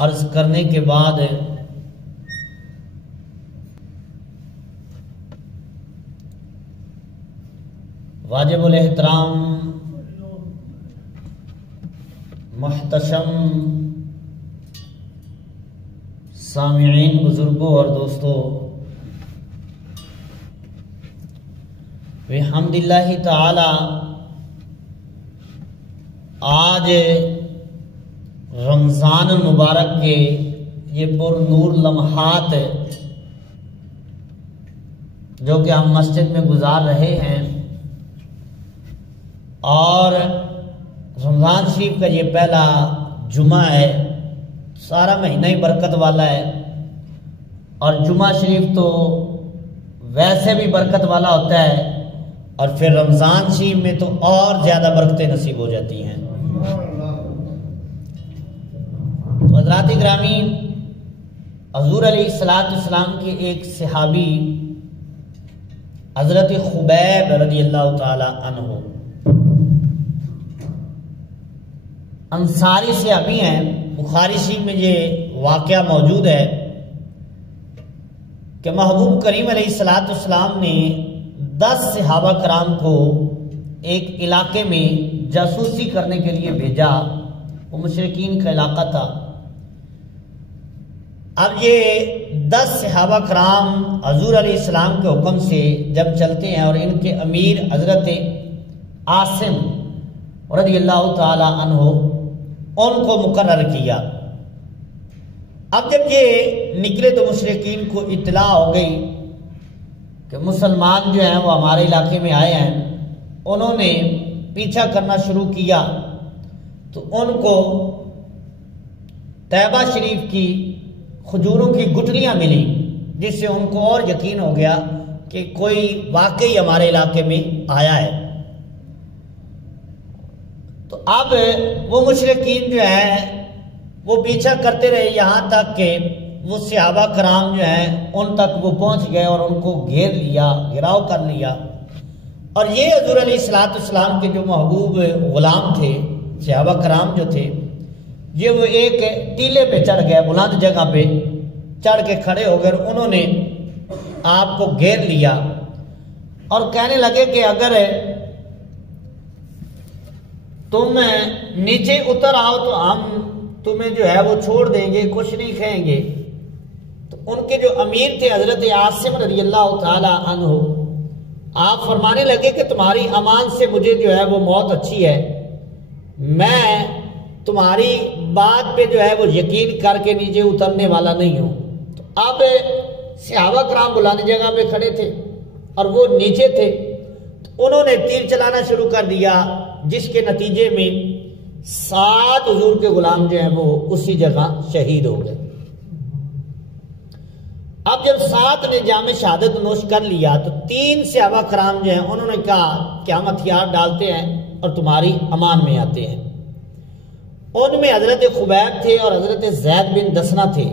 عرض کرنے کے بعد واجب الاحترام محتشم سامعین بزرگوں اور دوستوں، بحمد اللہ تعالی آج رمضان المبارک کے یہ پر نور لمحات جو کہ ہم مسجد میں گزار رہے ہیں، اور رمضان شریف کا یہ پہلا جمعہ ہے، سارا مہینہ ہی برکت والا ہے، اور جمعہ شریف تو ویسے بھی برکت والا ہوتا ہے، اور پھر رمضان شریف میں تو اور زیادہ برکتیں نصیب ہو جاتی ہیں۔ تو حضرات گرامی، حضور علیہ السلام کے ایک صحابی حضرت خبیب رضی اللہ تعالی عنہ انصاری صحابی ہیں۔ بخاری شریف میں یہ واقعہ موجود ہے کہ محبوب کریم علیہ السلام نے 10 صحابہ کرام کو ایک علاقے میں جاسوسی کرنے کے لیے بھیجا۔ وہ مشرکین کا علاقہ تھا۔ اب یہ 10 صحابہ کرام حضور علیہ السلام کے حکم سے جب چلتے ہیں، اور ان کے امیر حضرت عاصم رضی اللہ تعالی عنہ ان کو مقرر کیا۔ اب جب یہ نکلے تو مشرکین کو اطلاع ہو گئی کہ مسلمان جو ہیں وہ ہمارے علاقے میں آئے ہیں۔ انہوں نے پیچھا کرنا شروع کیا تو ان کو طیبہ شریف کی کھجوروں کی گٹھلیاں ملی، جس سے ان کو اور یقین ہو گیا کہ کوئی واقعی ہمارے علاقے میں آیا ہے۔ تو اب وہ مشرکین جو ہیں وہ پیچھا کرتے رہے، یہاں تک کہ وہ صحابہ کرام جو ہیں ان تک وہ پہنچ گئے اور ان کو گھیر لیا، گھراؤ کر لیا۔ اور یہ حضور علیہ السلام کے جو محبوب غلام تھے، صحابہ کرام جو تھے، یہ وہ ایک ٹیلے پہ چڑھ گئے، بلند جگہ پہ چڑھ کے کھڑے ہو گئے، اور انہوں نے آپ کو گھیر لیا اور کہنے لگے کہ اگر تم نیچے اتر آؤ تو ہم تمہیں جو ہے وہ چھوڑ دیں گے، کچھ نہیں کہیں گے۔ تو ان کے جو امیر تھے حضرت عاصم رضی اللہ تعالی عنہ، آپ فرمانے لگے کہ تمہاری امان سے مجھے جو ہے وہ موت اچھی ہے، میں تمہاری بات پہ جو ہے وہ یقین کر کے نیچے اترنے والا نہیں ہوں۔ تو اب صحابہ کرام بلند جگہ پہ کھڑے تھے اور وہ نیچے تھے، تو انہوں نے تیر چلانا شروع کر دیا، جس کے نتیجے میں 7 حضور کے غلام جو ہیں وہ اسی جگہ شہید ہو گئے۔ اب جب 7 نے جام شہادت نوش کر لیا تو 3 صحابہ کرام جو ہیں انہوں نے کہا کہ ہم ہتھیار ڈالتے ہیں اور تمہاری امان میں آتے ہیں۔ ان میں حضرت خبیب تھے اور حضرت زید بن دسنہ تھے،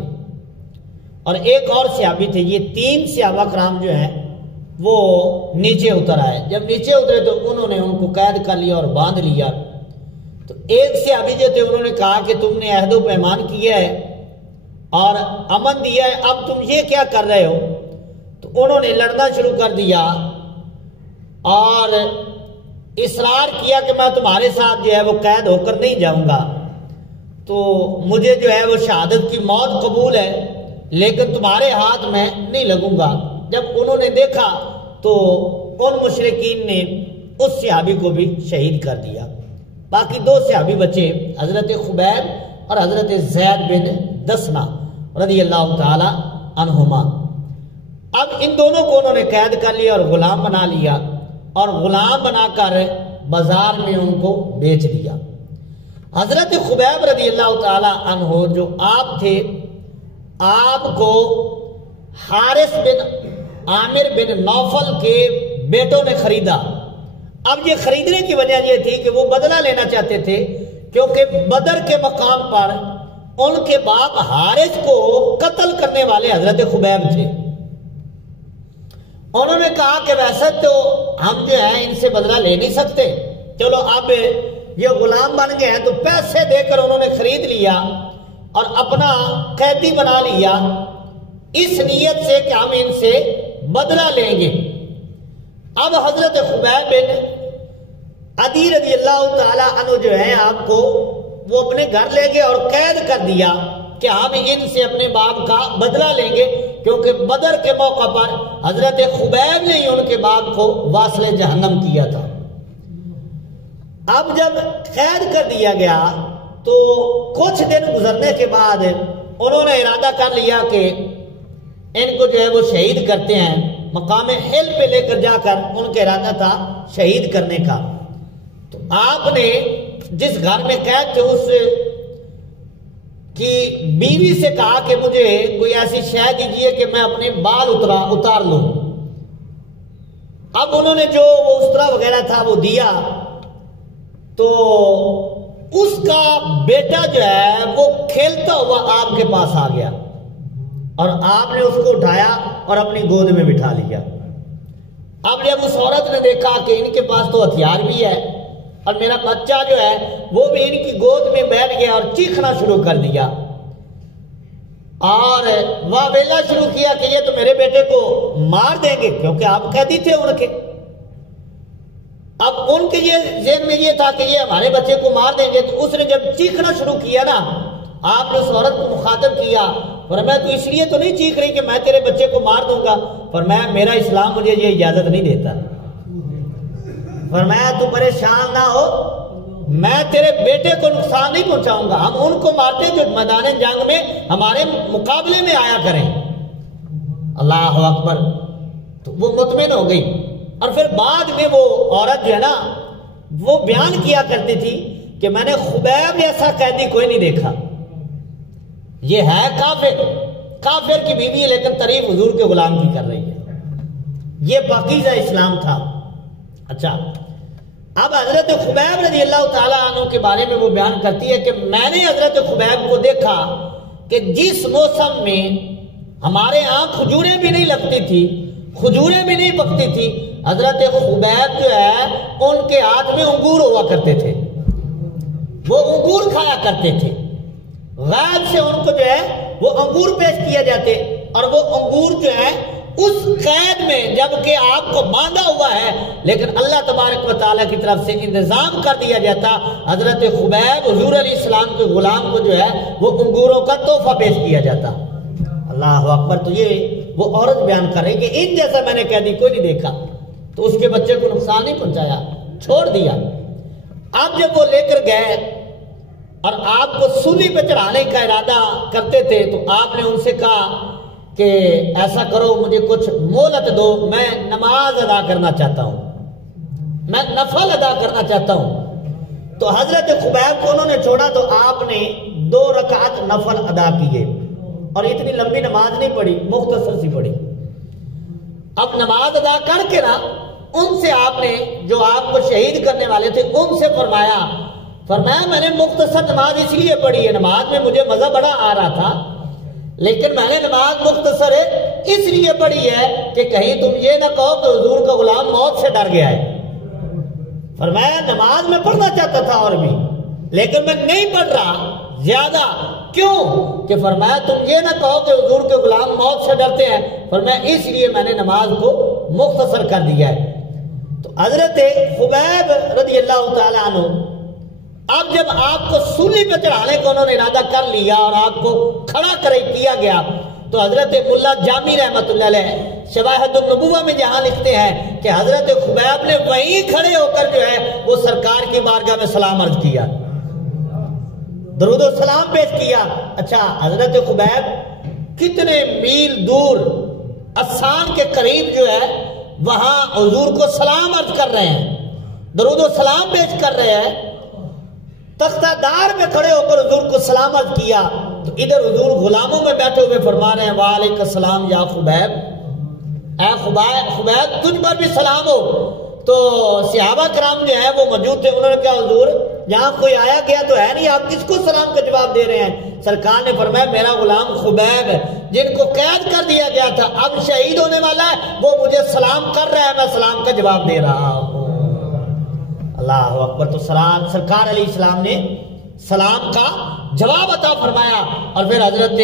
اور ایک اور صحابی تھے۔ یہ 3 صحابہ کرام جو ہیں وہ نیچے اتر آئے۔ جب نیچے اترے تو انہوں نے ان کو قید کر لیا اور باندھ لیا۔ تو ایک صحابی جو تھے انہوں نے کہا کہ تم نے عہد و پیمان کیا ہے اور امن دیا ہے، اب تم یہ کیا کر رہے ہو؟ تو انہوں نے لڑنا شروع کر دیا اور اصرار کیا کہ میں تمہارے ساتھ جو ہے وہ قید ہو کر نہیں جاؤں گا، تو مجھے جو ہے وہ شہادت کی موت قبول ہے، لیکن تمہارے ہاتھ میں نہیں لگوں گا۔ جب انہوں نے دیکھا تو ان مشرکین نے اس صحابی کو بھی شہید کر دیا۔ باقی 2 صحابی بچے، حضرت خبیب اور حضرت زید بن دسنہ رضی اللہ تعالی عنہما۔ اب ان دونوں کو انہوں نے قید کر لیا اور غلام بنا لیا، اور غلام بنا کر بازار میں ان کو بیچ دیا۔ حضرت خبیب رضی اللہ تعالی عنہ جو آپ تھے، آپ کو حارث بن عامر بن نوفل کے بیٹوں نے خریدا۔ اب یہ خریدنے کی وجہ یہ تھی کہ وہ بدلہ لینا چاہتے تھے، کیونکہ بدر کے مقام پر ان کے باپ حارث کو قتل کرنے والے حضرت خبیب تھے۔ انہوں نے کہا کہ ویسے تو ہم جو ہیں ان سے بدلہ لے نہیں سکتے، چلو اب یہ غلام بن گئے ہیں، تو پیسے دے کر انہوں نے خرید لیا اور اپنا قیدی بنا لیا اس نیت سے کہ ہم ان سے بدلہ لیں گے۔ اب حضرت خبیب بن عدی رضی اللہ تعالی عنہ جو ہے آپ کو وہ اپنے گھر لے گئے اور قید کر دیا کہ ہم ان سے اپنے باپ کا بدلہ لیں گے، کیونکہ بدر کے موقع پر حضرت خبیب نے ہی ان کے باپ کو واصل جہنم کیا تھا۔ اب جب قید کر دیا گیا تو کچھ دن گزرنے کے بعد انہوں نے ارادہ کر لیا کہ ان کو جو ہے وہ شہید کرتے ہیں، مقام حل پہ لے کر جا کر ان کا ارادہ تھا شہید کرنے کا۔ تو آپ نے جس گھر میں قید تھے اس کی بیوی سے کہا کہ مجھے کوئی ایسی شے دیجیے کہ میں اپنے بال اتار لوں۔ اب انہوں نے جو وہ استرا وغیرہ تھا وہ دیا، تو اس کا بیٹا جو ہے وہ کھیلتا ہوا آپ کے پاس آ گیا اور آپ نے اس کو اٹھایا اور اپنی گود میں بٹھا لیا۔ اب جب اس عورت نے دیکھا کہ ان کے پاس تو ہتھیار بھی ہے اور میرا بچہ جو ہے وہ بھی ان کی گود میں بیٹھ گیا اور چیخنا شروع کر دیا اور واویلا شروع کیا کہ یہ تو میرے بیٹے کو مار دیں گے، کیونکہ آپ قیدی تھے ان کے۔ اب ان کے یہ ذہن میں یہ تھا کہ یہ ہمارے بچے کو مار دیں گے، تو اس نے جب چیخنا شروع کیا نا، آپ نے اس عورت کو مخاطب کیا، فرمایا تو اس لیے تو نہیں چیخ رہی کہ میں تیرے بچے کو مار دوں گا؟ فرمایا میرا اسلام مجھے یہ اجازت نہیں دیتا۔ فرمایا تو پریشان نہ ہو، میں تیرے بیٹے کو نقصان نہیں پہنچاؤں گا، ہم ان کو مارتے جو میدان جنگ میں ہمارے مقابلے میں آیا کریں۔ اللہ اکبر۔ تو وہ مطمئن ہو گئی، اور پھر بعد میں وہ عورت جو ہے نا وہ بیان کیا کرتی تھی کہ میں نے خبیب جیسا قیدی کوئی نہیں دیکھا، یہ ہے کافر کی بیوی ہے لیکن تعریف حضور کے غلام کی کر رہی ہے۔ یہ پاکیزہ اسلام تھا۔ اچھا، اب حضرت خبیب رضی اللہ تعالیٰ عنہ کے بارے میں وہ بیان کرتی ہے کہ میں نے حضرت خبیب کو دیکھا کہ جس موسم میں ہمارے ہاں کھجوریں بھی نہیں لگتی تھی، کھجوریں بھی نہیں پکتی تھی، حضرت خبیب جو ہے ان کے ہاتھ میں انگور ہوا کرتے تھے، وہ انگور کھایا کرتے تھے۔ غیب سے ان کو جو ہے وہ انگور پیش کیا جاتے، اور وہ انگور جو ہے اس قید میں جبکہ آپ کو باندھا ہوا ہے لیکن اللہ تبارک و تعالیٰ کی طرف سے انتظام کر دیا جاتا، حضرت خبیب حضور علیہ السلام کے غلام کو جو ہے وہ انگوروں کا تحفہ پیش کیا جاتا۔ اللہ اکبر۔ تو یہ وہ عورت بیان کر رہی کہ ان جیسا میں نے قیدی کوئی نہیں دیکھا، تو اس کے بچے کو نقصان نہیں پہنچایا، چھوڑ دیا۔ اب جب وہ لے کر گئے اور آپ کو سولی پہ چڑھانے کا ارادہ کرتے تھے تو آپ نے ان سے کہا کہ ایسا کرو، مجھے کچھ مہلت دو، میں نماز ادا کرنا چاہتا ہوں، میں نفل ادا کرنا چاہتا ہوں۔ تو حضرت خبیب کو انہوں نے چھوڑا تو آپ نے 2 رکعت نفل ادا کیے، اور اتنی لمبی نماز نہیں پڑھی، مختصر سی پڑھی۔ اب نماز ادا کر کے نا ان سے آپ نے جو آپ کو شہید کرنے والے تھے ان سے فرمایا میں نے مختصر نماز اس لیے پڑھی ہے، نماز میں مجھے مزہ بڑا آ رہا تھا لیکن میں نے نماز مختصر ہے اس لیے پڑھی ہے کہ کہیں تم یہ نہ کہو کہ حضور کا غلام موت سے ڈر گیا ہے۔ فرمایا نماز میں پڑھنا چاہتا تھا اور بھی، لیکن میں نہیں پڑھ رہا زیادہ، کیوں کہ فرمایا تم یہ نہ کہو کہ حضور کے غلام موت سے ڈرتے ہیں، فرمایا اس لیے میں نے نماز کو مختصر کر دیا ہے۔ تو حضرت خبیب رضی اللہ تعالیٰ عنہ اب جب آپ کو سولی پہ چڑھانے کو انہوں نے ارادہ کر لیا اور آپ کو کھڑا کیا گیا تو حضرت ملا جامی رحمت اللہ علیہ شواہد النبوہ میں جہاں لکھتے ہیں کہ حضرت خبیب نے وہیں کھڑے ہو کر جو ہے وہ سرکار کی بارگاہ میں سلام عرض کیا، درود و سلام پیش کیا۔ اچھا، حضرت خبیب کتنے میل دور اسان کے قریب جو ہے وہاں حضور کو سلام عرض کر رہے ہیں، درود و سلام پیش کر رہے ہیں، تختہ دار میں کھڑے ہو کر حضور کو سلام عرض کیا تو ادھر حضور غلاموں میں بیٹھے ہوئے فرما رہے ہیں وعلیکم السلام یا خبیب، اے خبیب تجھ پر بھی سلام ہو۔ تو صحابہ کرام جو ہیں وہ موجود تھے، انہوں نے کہا حضور یہاں کوئی آیا گیا تو ہے نہیں، آپ کس کو سلام کا جواب دے رہے ہیں؟ سرکار نے فرمایا میرا غلام خبیب جن کو قید کر دیا گیا تھا اب شہید ہونے والا ہے، وہ مجھے سلام کر رہا ہے، میں سلام کا جواب دے رہا ہوں۔ اللہ اکبر. تو سرکار علیہ السلام نے سلام کا جواب عطا فرمایا اور پھر حضرت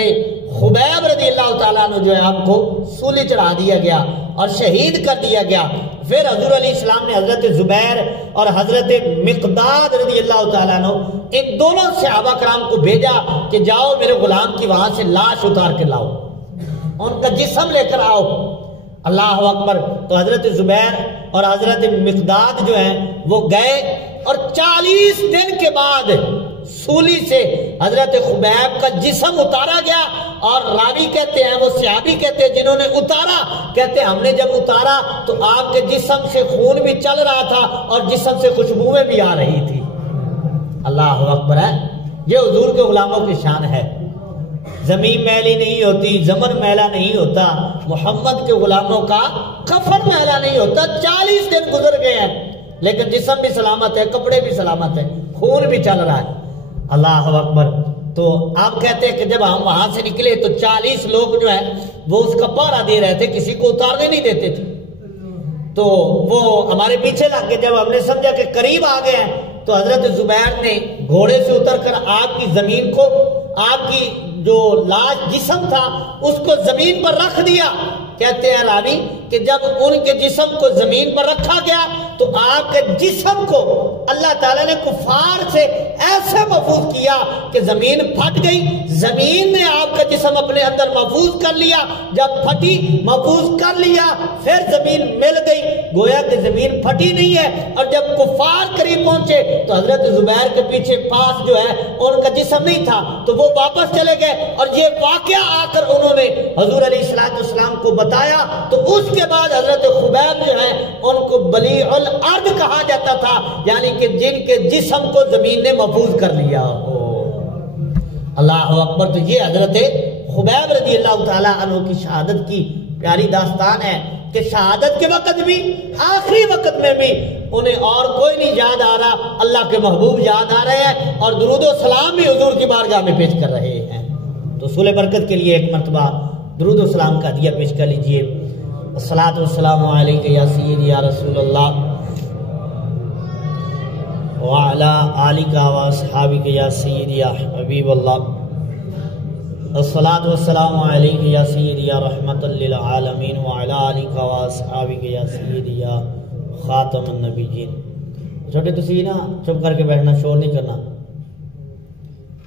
خبیب رضی اللہ تعالیٰ عنہ جو ہے آپ کو سولی چڑھا دیا گیا اور شہید کر دیا گیا. پھر حضور علیہ السلام نے حضرت زبیر اور حضرت مقداد رضی اللہ تعالیٰ عنہ ان دونوں صحابہ کرام کو بھیجا کہ جاؤ میرے غلام کی وہاں سے لاش اتار کے لاؤ, ان کا جسم لے کر آؤ. اللہ اکبر. تو حضرت زبیر اور حضرت مقداد جو ہیں وہ گئے اور 40 دن کے بعد سولی سے حضرت خبیب کا جسم اتارا گیا. اور راوی کہتے ہیں, وہ صحابی کہتے ہیں جنہوں نے اتارا, کہتے ہیں ہم نے جب اتارا تو آپ کے جسم سے خون بھی چل رہا تھا اور جسم سے خوشبوئیں بھی آ رہی تھی. اللہ اکبر ہے. یہ حضور کے غلاموں کی شان ہے. زمین میلی نہیں ہوتی, زمن میلا نہیں ہوتا, محمد کے غلاموں کا کفن میلا نہیں ہوتا. 40 دن گزر گئے ہیں لیکن جسم بھی سلامت ہے, کپڑے بھی سلامت ہیں, خون بھی چل رہا ہے. اللہ اکبر. تو آپ کہتے ہیں کہ جب ہم وہاں سے نکلے تو 40 لوگ جو ہیں وہ اس کا پہرا دے رہے تھے, کسی کو اتارنے نہیں دیتے تھے. تو وہ ہمارے پیچھے لگ گئے. جب ہم نے سمجھا کہ قریب آ گئے ہیں تو حضرت زبیر نے گھوڑے سے اتر کر آپ کی زمین کو, آپ کی جو لاش جسم تھا اس کو زمین پر رکھ دیا. کہتے ہیں راوی کہ جب ان کے جسم کو زمین پر رکھا گیا تو آپ کے جسم کو اللہ تعالیٰ نے کفار سے ایسے محفوظ کیا کہ زمین پھٹ گئی. زمین نے آپ کا جسم اپنے اندر محفوظ کر لیا. جب پھٹی, محفوظ کر لیا, پھر زمین مل گئی, گویا کہ زمین پھٹی نہیں ہے. اور جب کفار قریب پہنچے تو حضرت زبیر کے پیچھے پاس جو ہے ان کا جسم نہیں تھا تو وہ واپس چلے گئے. اور یہ واقعہ آ کر انہوں نے حضور علیہ السلام کو بتایا. تو اس کے بعد حضرت خبیب جو ہے ان کو بلیع الارض کہا جاتا تھا, یعنی کہ جن کے جسم کو زمین نے محفوظ کر لیا ہو. اللہ اکبر. تو یہ حضرت خبیب رضی اللہ تعالیٰ عنہ کی شہادت کی پیاری داستان ہے کہ شہادت کے وقت بھی, آخری وقت میں بھی انہیں اور کوئی نہیں یاد آ رہا, اللہ کے محبوب یاد آ رہے ہیں اور درود و سلام بھی حضور کی بارگاہ میں پیش کر رہے ہیں. تو صلح برکت کے لیے ایک مرتبہ درود و سلام کا ہدیہ پیش کر لیجئے. الصلاۃ والسلام علیک یا سیدی یا رسول اللہ وعلی آلک و اصحابک یا سیدی یا حبیب اللہ. الصلاۃ والسلام علیک یا سیدی یا رحمت للعالمین وعلی آلک و اصحابک یا سیدی یا خاتم النبیین. چھوٹے تسی نا چپ کر کے بیٹھنا, شور نہیں کرنا.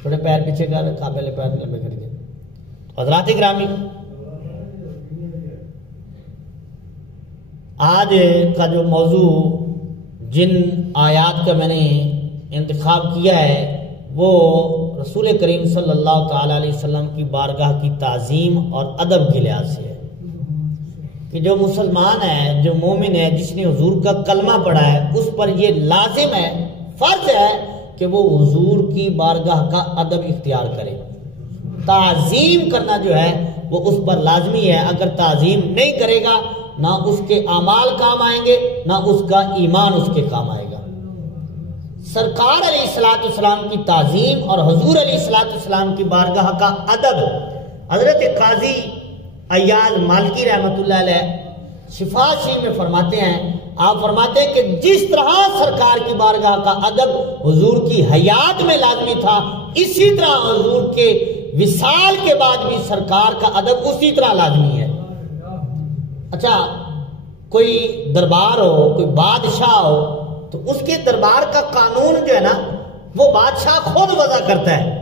تھوڑے پیر پیچھے کر, قابل پیر لمبے کر کے. حضرات گرامی, آج کا جو موضوع جن آیات کا میں نے انتخاب کیا ہے وہ رسول کریم صلی اللہ تعالی علیہ وسلم کی بارگاہ کی تعظیم اور ادب کے لحاظ سے ہے کہ جو مسلمان ہے, جو مومن ہے, جس نے حضور کا کلمہ پڑھا ہے, اس پر یہ لازم ہے, فرض ہے کہ وہ حضور کی بارگاہ کا ادب اختیار کرے. تعظیم کرنا جو ہے وہ اس پر لازمی ہے. اگر تعظیم نہیں کرے گا نہ اس کے اعمال کام آئیں گے, نہ اس کا ایمان اس کے کام آئے گا. سرکار علیہ السلام کی تعظیم اور حضور علیہ السلام کی بارگاہ کا ادب. حضرت قاضی عیاض مالکی رحمۃ اللہ علیہ شفا شیف میں فرماتے ہیں, آپ فرماتے ہیں کہ جس طرح سرکار کی بارگاہ کا ادب حضور کی حیات میں لازمی تھا, اسی طرح حضور کے وصال کے بعد بھی سرکار کا ادب اسی طرح لازمی ہے. اچھا, کوئی دربار ہو, کوئی بادشاہ ہو, تو اس کے دربار کا قانون جو ہے نا وہ بادشاہ خود وضع کرتا ہے.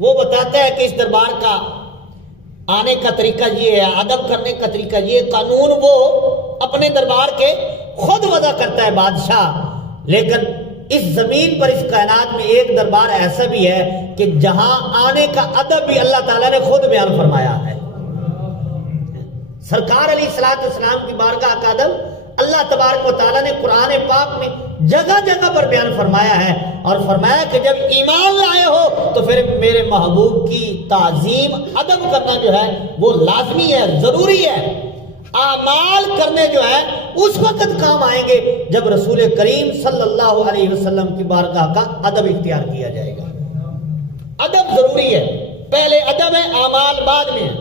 وہ بتاتا ہے کہ اس دربار کا آنے کا طریقہ یہ ہے, ادب کرنے کا طریقہ یہ, قانون وہ اپنے دربار کے خود وضع کرتا ہے بادشاہ. لیکن اس زمین پر, اس کائنات میں ایک دربار ایسا بھی ہے کہ جہاں آنے کا ادب بھی اللہ تعالیٰ نے خود بیان فرمایا ہے. سرکار علیہ السلام کی بارگاہ کا ادب اللہ تبارک و تعالیٰ نے قرآن پاک میں جگہ جگہ پر بیان فرمایا ہے, اور فرمایا کہ جب ایمان لائے ہو تو پھر میرے محبوب کی تعظیم ادب کرنا جو ہے وہ لازمی ہے, ضروری ہے. اعمال کرنے جو ہے اس وقت کام آئیں گے جب رسول کریم صلی اللہ علیہ وسلم کی بارگاہ کا ادب اختیار کیا جائے گا. ادب ضروری ہے, پہلے ادب ہے, اعمال بعد میں ہے.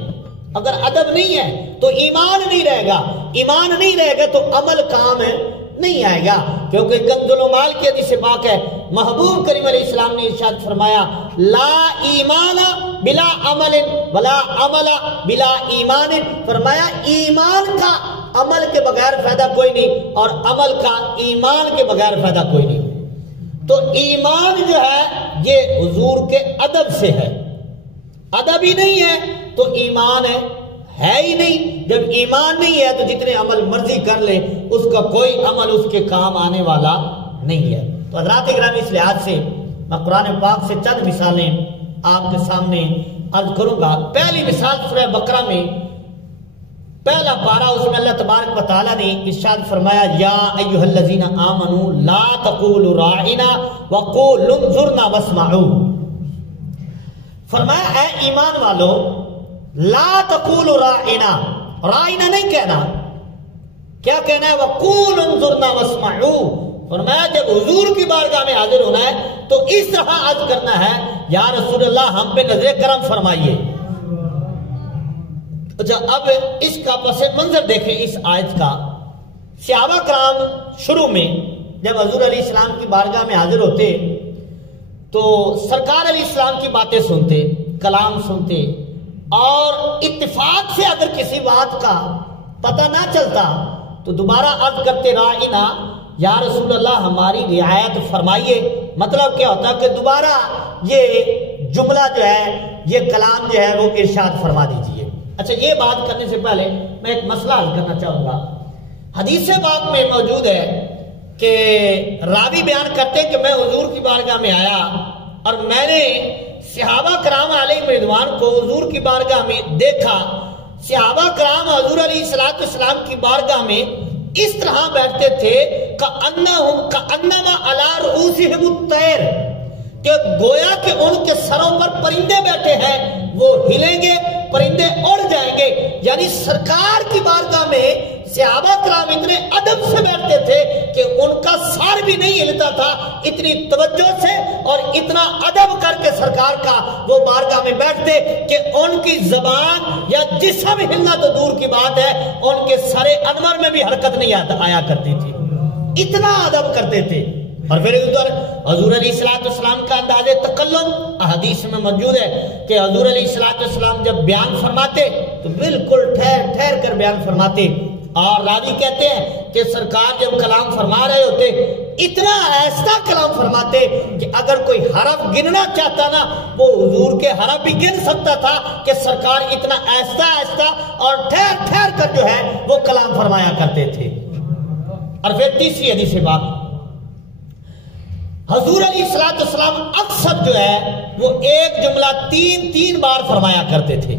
اگر ادب نہیں ہے تو ایمان نہیں رہے گا, ایمان نہیں رہے گا تو عمل کام ہے نہیں آئے گا، کیونکہ کنز المال کی حدیث پاک ہے، محبوب کریم علیہ السلام نے ارشاد فرمایا لا ایمان بلا عمل ولا عمل بلا ایمان، فرمایا ایمان کا عمل کے بغیر فائدہ کوئی نہیں اور عمل کا ایمان کے بغیر فائدہ کوئی نہیں۔ تو ایمان جو ہے یہ حضور کے ادب سے ہے، ادب ہی نہیں ہے تو ایمان ہے ہی نہیں۔ جب ایمان نہیں ہے تو جتنے عمل مرضی کر لے اس کا کوئی عمل اس کے کام آنے والا نہیں ہے۔ تو حضرات اکرامی اس لحاظ سے میں قرآن پاک سے چند مثالیں آپ کے سامنے عرض کروں گا۔ پہلی مثال سورہ بقرہ میں پہلا پارہ، اس میں اللہ تبارک و تعالیٰ نے ارشاد فرمایا یا ایھا الذین آمنوا لا تقولوا راعنا وقولوا انظرنا واسمعوا، فرمایا اے ایمان والو لا تقولوا راعنا، راعنا نہیں کہنا، کیا کہنا ہے وقولوا انظرنا واسمعوا، فرمایا جب حضور کی بارگاہ میں حاضر ہونا ہے تو اس طرح عرض کرنا ہے یا رسول اللہ ہم پہ نظر کرم فرمائیے۔ اچھا اب اس کا پس منظر دیکھیں اس آیت کا۔ صحابہ کرام شروع میں جب حضور علیہ السلام کی بارگاہ میں حاضر ہوتے تو سرکار علیہ السلام کی باتیں سنتے، کلام سنتے، اور اتفاق سے اگر کسی بات کا پتہ نہ چلتا تو دوبارہ عرض کرتے راعنا یا رسول اللہ ہماری رعایت فرمائیے۔ مطلب کیا ہوتا کہ دوبارہ یہ جملہ جو ہے یہ کلام جو ہے وہ ارشاد فرما دیجیے۔ اچھا یہ بات کرنے سے پہلے میں ایک مسئلہ حل کرنا چاہوں گا۔ حدیث پاک میں موجود ہے کہ راوی بیان کرتے ہیں کہ میں حضور کی بارگاہ میں آیا اور میں نے صحابہ کرام علیہ رضوان کو حضور کی بارگاہ میں دیکھا۔ صحابہ کرام حضور علیہ السلام کی بارگاہ میں اس طرح بیٹھتے تھے کأنما علی رؤوسہم الطیر، کہ گویا کہ ان کے سروں پر پرندے بیٹھے ہیں، وہ ہلیں گے پرندے اڑ جائیں گے۔ یعنی سرکار کی بارگاہ میں صحابہ کرام اتنے ادب سے بیٹھتے تھے کہ ان کا سر بھی نہیں ہلتا تھا، اتنی توجہ سے اور اتنا ادب کر کے سرکار کا وہ بارگاہ میں بیٹھتے کہ ان کی زبان یا جسم ہلنا تو دور کی بات ہے، ان کے سر انور میں بھی حرکت نہیں آیا کرتی تھی، اتنا ادب کرتے تھے۔ اور پھر ادھر حضور علیہ السلام کا انداز تکلم احادیث میں موجود ہے کہ حضور علیہ السلام جب بیان فرماتے تو بالکل ٹھہر ٹھہر کر بیان فرماتے، اور راوی کہتے ہیں کہ سرکار جب کلام فرما رہے ہوتے اتنا ایسا کلام فرماتے کہ اگر کوئی حرف گننا چاہتا نا وہ حضور کے حرف بھی گن سکتا تھا، کہ سرکار اتنا ایسا ایسا اور ٹھہر ٹھہر کر جو ہے وہ کلام فرمایا کرتے تھے۔ اور پھر تیسری حدیث بات، حضور علیہ السلام اکثر جو ہے وہ ایک جملہ تین بار فرمایا کرتے تھے،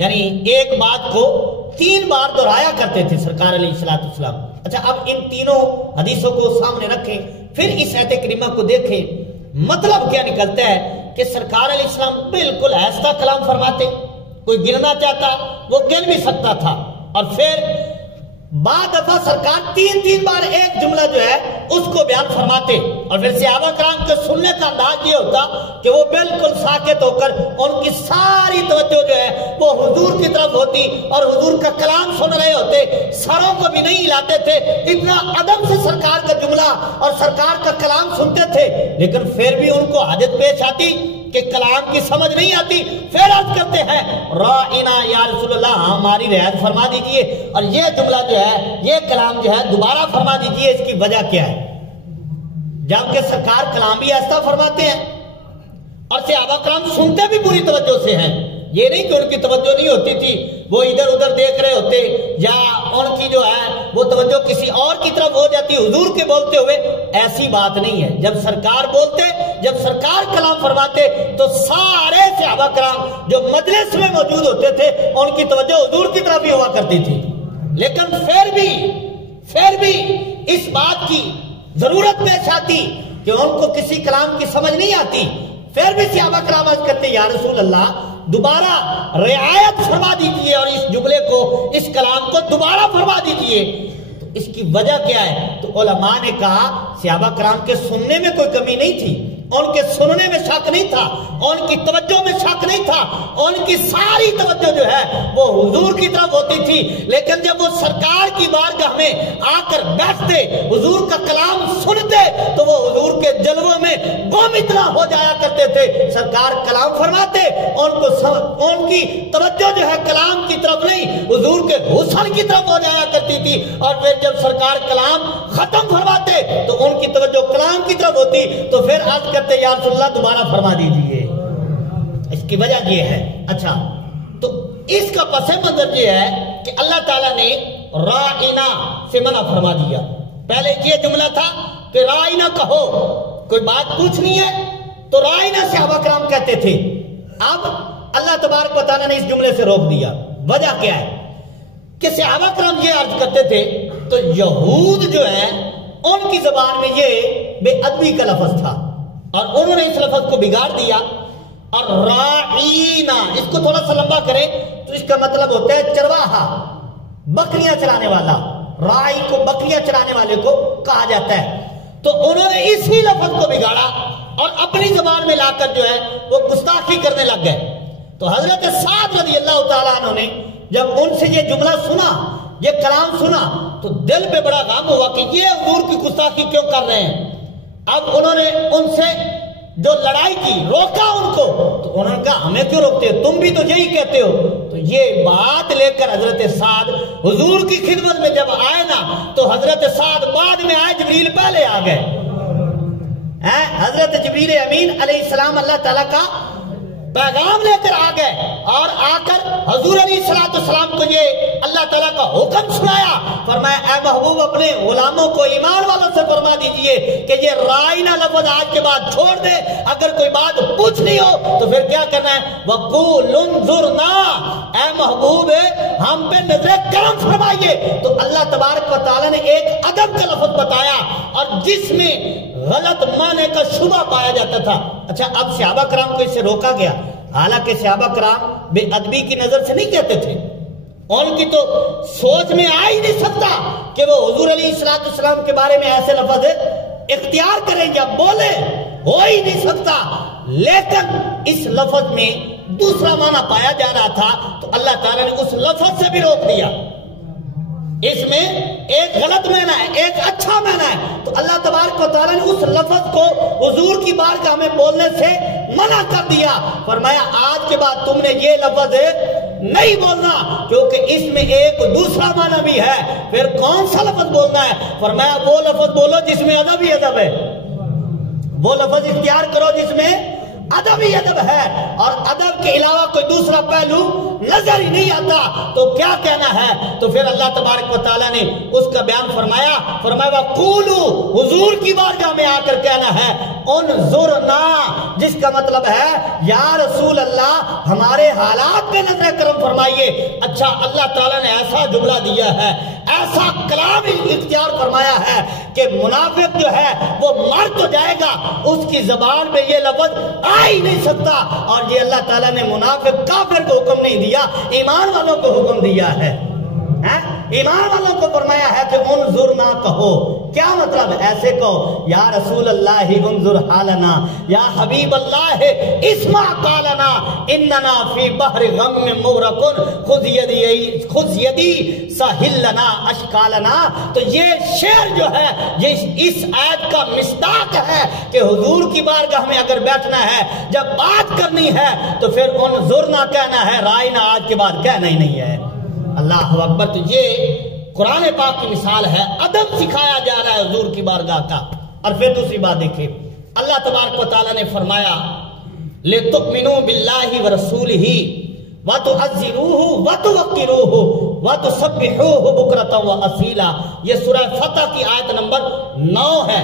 یعنی ایک بات کو 3 بار دہرایا کرتے تھے سرکار علیہ السلام۔ اچھا اب ان تینوں حدیثوں کو سامنے رکھیں، پھر اس آیت کریمہ کو دیکھیں، مطلب کیا نکلتا ہے کہ سرکار علیہ السلام بالکل ایسا کلام فرماتے، کوئی گننا چاہتا وہ گن بھی سکتا تھا، اور پھر بعد دفعہ سرکار 3 بار ایک جملہ جو ہے اس کو بیان فرماتے، اور پھر صحابہ کرام کے سننے کا انداز یہ ہوتا کہ وہ بالکل ساکت ہو کر ان کی ساری توجہ جو ہے وہ حضور کی طرف ہوتی اور حضور کا کلام سن رہے ہوتے، سروں کو بھی نہیں ہلاتے تھے، اتنا ادب سے سرکار کا جملہ اور سرکار کا کلام سنتے تھے، لیکن پھر بھی ان کو حاجت پیش آتی کہ کلام کی سمجھ نہیں آتی، پھر عرض کرتے ہیں راعنا یا رسول اللہ ہماری رعایت فرما دیجئے، اور یہ جملہ جو ہے یہ کلام جو ہے دوبارہ فرما دیجئے، اس کی وجہ کیا ہے؟ جبکہ سرکار کلام بھی ایسا فرماتے ہیں اور صحابہ کرام سنتے بھی پوری توجہ سے ہیں، یہ نہیں کہ ان کی توجہ نہیں ہوتی تھی، وہ ادھر ادھر دیکھ رہے ہوتے یا ان کی جو ہے وہ توجہ کسی اور کی طرف ہو جاتی حضور کے بولتے ہوئے، ایسی بات نہیں ہے۔ جب سرکار بولتے، جب سرکار کلام فرماتے تو سارے صحابہ کرام جو مجلس میں موجود ہوتے تھے ان کی توجہ حضور کی طرف ہی ہوا کرتی تھی، لیکن پھر بھی اس بات کی ضرورت پیش آتی کہ ان کو کسی کلام کی سمجھ نہیں آتی، پھر بھی صحابہ کرام عرض کرتے یا رسول اللہ دوبارہ رعایت فرما دیجئے اور اس جملے کو، اس کلام کو دوبارہ فرما دیجئے۔ تو اس کی وجہ کیا ہے؟ تو علماء نے کہا صحابہ کرام کے سننے میں کوئی کمی نہیں تھی، ان کے سننے میں شک نہیں تھا، ان کی توجہ میں شک نہیں تھا، ان کی ساری توجہ جو ہے وہ حضور کی طرف ہوتی تھی۔ لیکن جب وہ سرکار کی بارگاہ میں آ کر بیٹھتے، حضور کا کلام سنتے، تو وہ حضور کے جلووں میں گم اتنا ہو جایا کرتے تھے۔ سرکار کلام فرماتے، ان کی توجہ جو ہے کلام کی طرف نہیں، حضور کے حسن کی طرف ہو جایا کرتی تھی۔ اور پھر جب سرکار کلام ختم فرماتے تو ان کی توجہ کلام کی طرف ہوتی، تو پھر عرض کرتے یا رسول اللہ دوبارہ فرما دیجئے۔ اس کی وجہ یہ ہے۔ اچھا، تو اس کا پس منظر یہ ہے کہ اللہ تعالیٰ نے رائنا سے منع فرما دیا۔ پہلے یہ جملہ تھا کہ رائنا کہو، کوئی بات پوچھنی ہے تو رائنا صحابہ کرام کہتے تھے۔ اب اللہ تبارک و تعالیٰ نے اس جملے سے روک دیا۔ وجہ کیا ہے کہ صحابہ کرام یہ عرض کرتے تھے، تو یہود جو ہے ان کی زبان میں یہ بے ادبی کا لفظ تھا، اور انہوں نے اس لفظ کو بگاڑ دیا۔ اور رائینا اس کو تھوڑا سا لمبا کرے تو اس کا مطلب ہوتا ہے چرواہا، بکریاں چرانے والا۔ رائی کو بکریاں چرانے والے کو کہا جاتا ہے۔ تو انہوں نے اسی لفظ کو بگاڑا اور اپنی زبان میں لا کر جو ہے وہ گستاخی کرنے لگ گئے۔ تو حضرت سعد رضی اللہ تعالیٰ عنہ نے جب ان سے یہ جملہ سنا، یہ کلام سنا، تو دل پہ بڑا غم ہوا کہ یہ حضور کی گستاخی کیوں کر رہے ہیں۔ اب انہوں نے ان سے جو لڑائی کی، روکا ان کو، تو انہوں نے کہا ہمیں کیوں روکتے ہو، تم بھی تو یہی کہتے ہو۔ تو یہ بات لے کر حضرت سعد حضور کی خدمت میں جب آئے نا، تو حضرت سعد بعد میں آئے، جبریل پہلے آ گئے۔ حضرت جبریل امین علیہ السلام اللہ تعالیٰ کا پیغام لے کر آ گئے، اور آ کر حضور علیہ السلام کو یہ اللہ تعالیٰ کا حکم سنایا۔ فرمایا اے محبوب اپنے غلاموں کو، ایمان والوں سے فرما دیجئے کہ یہ رائنا لفظ آج کے بعد چھوڑ دے۔ اگر کوئی بات پوچھنی ہو تو پھر کیا کرنا ہے، وَقُولُ انظُرْنَا، اے محبوب ہم پہ نظر کرم فرمائیے۔ تو اللہ تبارک و تعالیٰ نے ایک ادب کا لفظ بتایا، اور جس میں غلط معنی کا شبہ پایا جاتا تھا۔ اچھا، اب صحابہ کرام کو اس سے روکا گیا، حالانکہ صحابہ کرام بے ادبی کی نظر سے نہیں کہتے تھے، ان کی تو سوچ میں آ ہی نہیں سکتا کہ وہ حضور علیہ السلام کے بارے میں ایسے لفظ اختیار کریں یا بولیں، ہو ہی نہیں سکتا۔ لیکن اس لفظ میں دوسرا معنی پایا جا رہا تھا، تو اللہ تعالیٰ نے اس لفظ سے بھی روک دیا۔ اس میں ایک غلط معنی ہے، ایک اچھا معنی ہے، تو اللہ تبارک و تعالیٰ نے اس لفظ کو حضور کی بارگاہ میں بولنے سے منع کر دیا۔ فرمایا آج کے بعد تم نے یہ لفظ نہیں بولنا، کیونکہ اس میں ایک دوسرا معنی بھی ہے۔ پھر کون سا لفظ بولنا ہے؟ فرمایا وہ لفظ بولو جس میں ادب ہی ادب ہے، وہ لفظ اختیار کرو جس میں ادب ہی ادب ہے، اور ادب کے علاوہ کوئی دوسرا پہلو نظر ہی نہیں آتا۔ تو کیا کہنا ہے؟ تو پھر اللہ تبارک و تعالیٰ نے اس کا بیان فرمایا، وَقُولُوا، حضور کی بارگاہ میں آ کر کہنا ہے انظرنا، جس کا مطلب ہے یا رسول اللہ ہمارے حالات پہ نظر کرم فرمائیے۔ اچھا، اللہ تعالیٰ نے ایسا جملہ دیا ہے، ایسا کلام اختیار فرمایا ہے کہ منافق جو ہے وہ مر تو جائے گا، اس کی زبان میں یہ لفظ آ ہی نہیں سکتا۔ اور یہ اللہ تعالیٰ نے منافق کافر کو حکم نہیں دیا، ایمان والوں کو حکم دیا ہے۔ ایمان والوں کو فرمایا ہے کہ انظرنا کہو۔ کیا مطلب؟ ایسے کہو یا رسول اللہ انظر حالنا، یا حبیب اللہ اسمع قالنا، اننا فی بحر غم مغرق، خذ یدی ساحل لنا اشکالنا۔ تو یہ شعر جو ہے یہ اس آیت کا مصداق ہے کہ حضور کی بارگاہ میں اگر بیٹھنا ہے، جب بات کرنی ہے تو پھر انظرنا کہنا ہے، رائنا آج کے بعد کہنا ہی نہیں ہے۔ اللہ اکبر۔ تو یہ قرآن پاک کی مثال ہے، ادب سکھایا جا رہا ہے حضور کی بارگاہ کا۔ اور پھر دوسری بات دیکھیں، اللہ تبارک و تعالیٰ نے فرمایا لِتُؤْمِنُوا بِاللَّهِ وَرَسُولِهِ وَتُعَزِّرُوهُ وَتُوَقِّرُوهُ وَتُسَبِّحُوهُ بُكْرَةً وَأَصِيلًا۔ یہ سورہ فتح کی آیت نمبر 9 ہے۔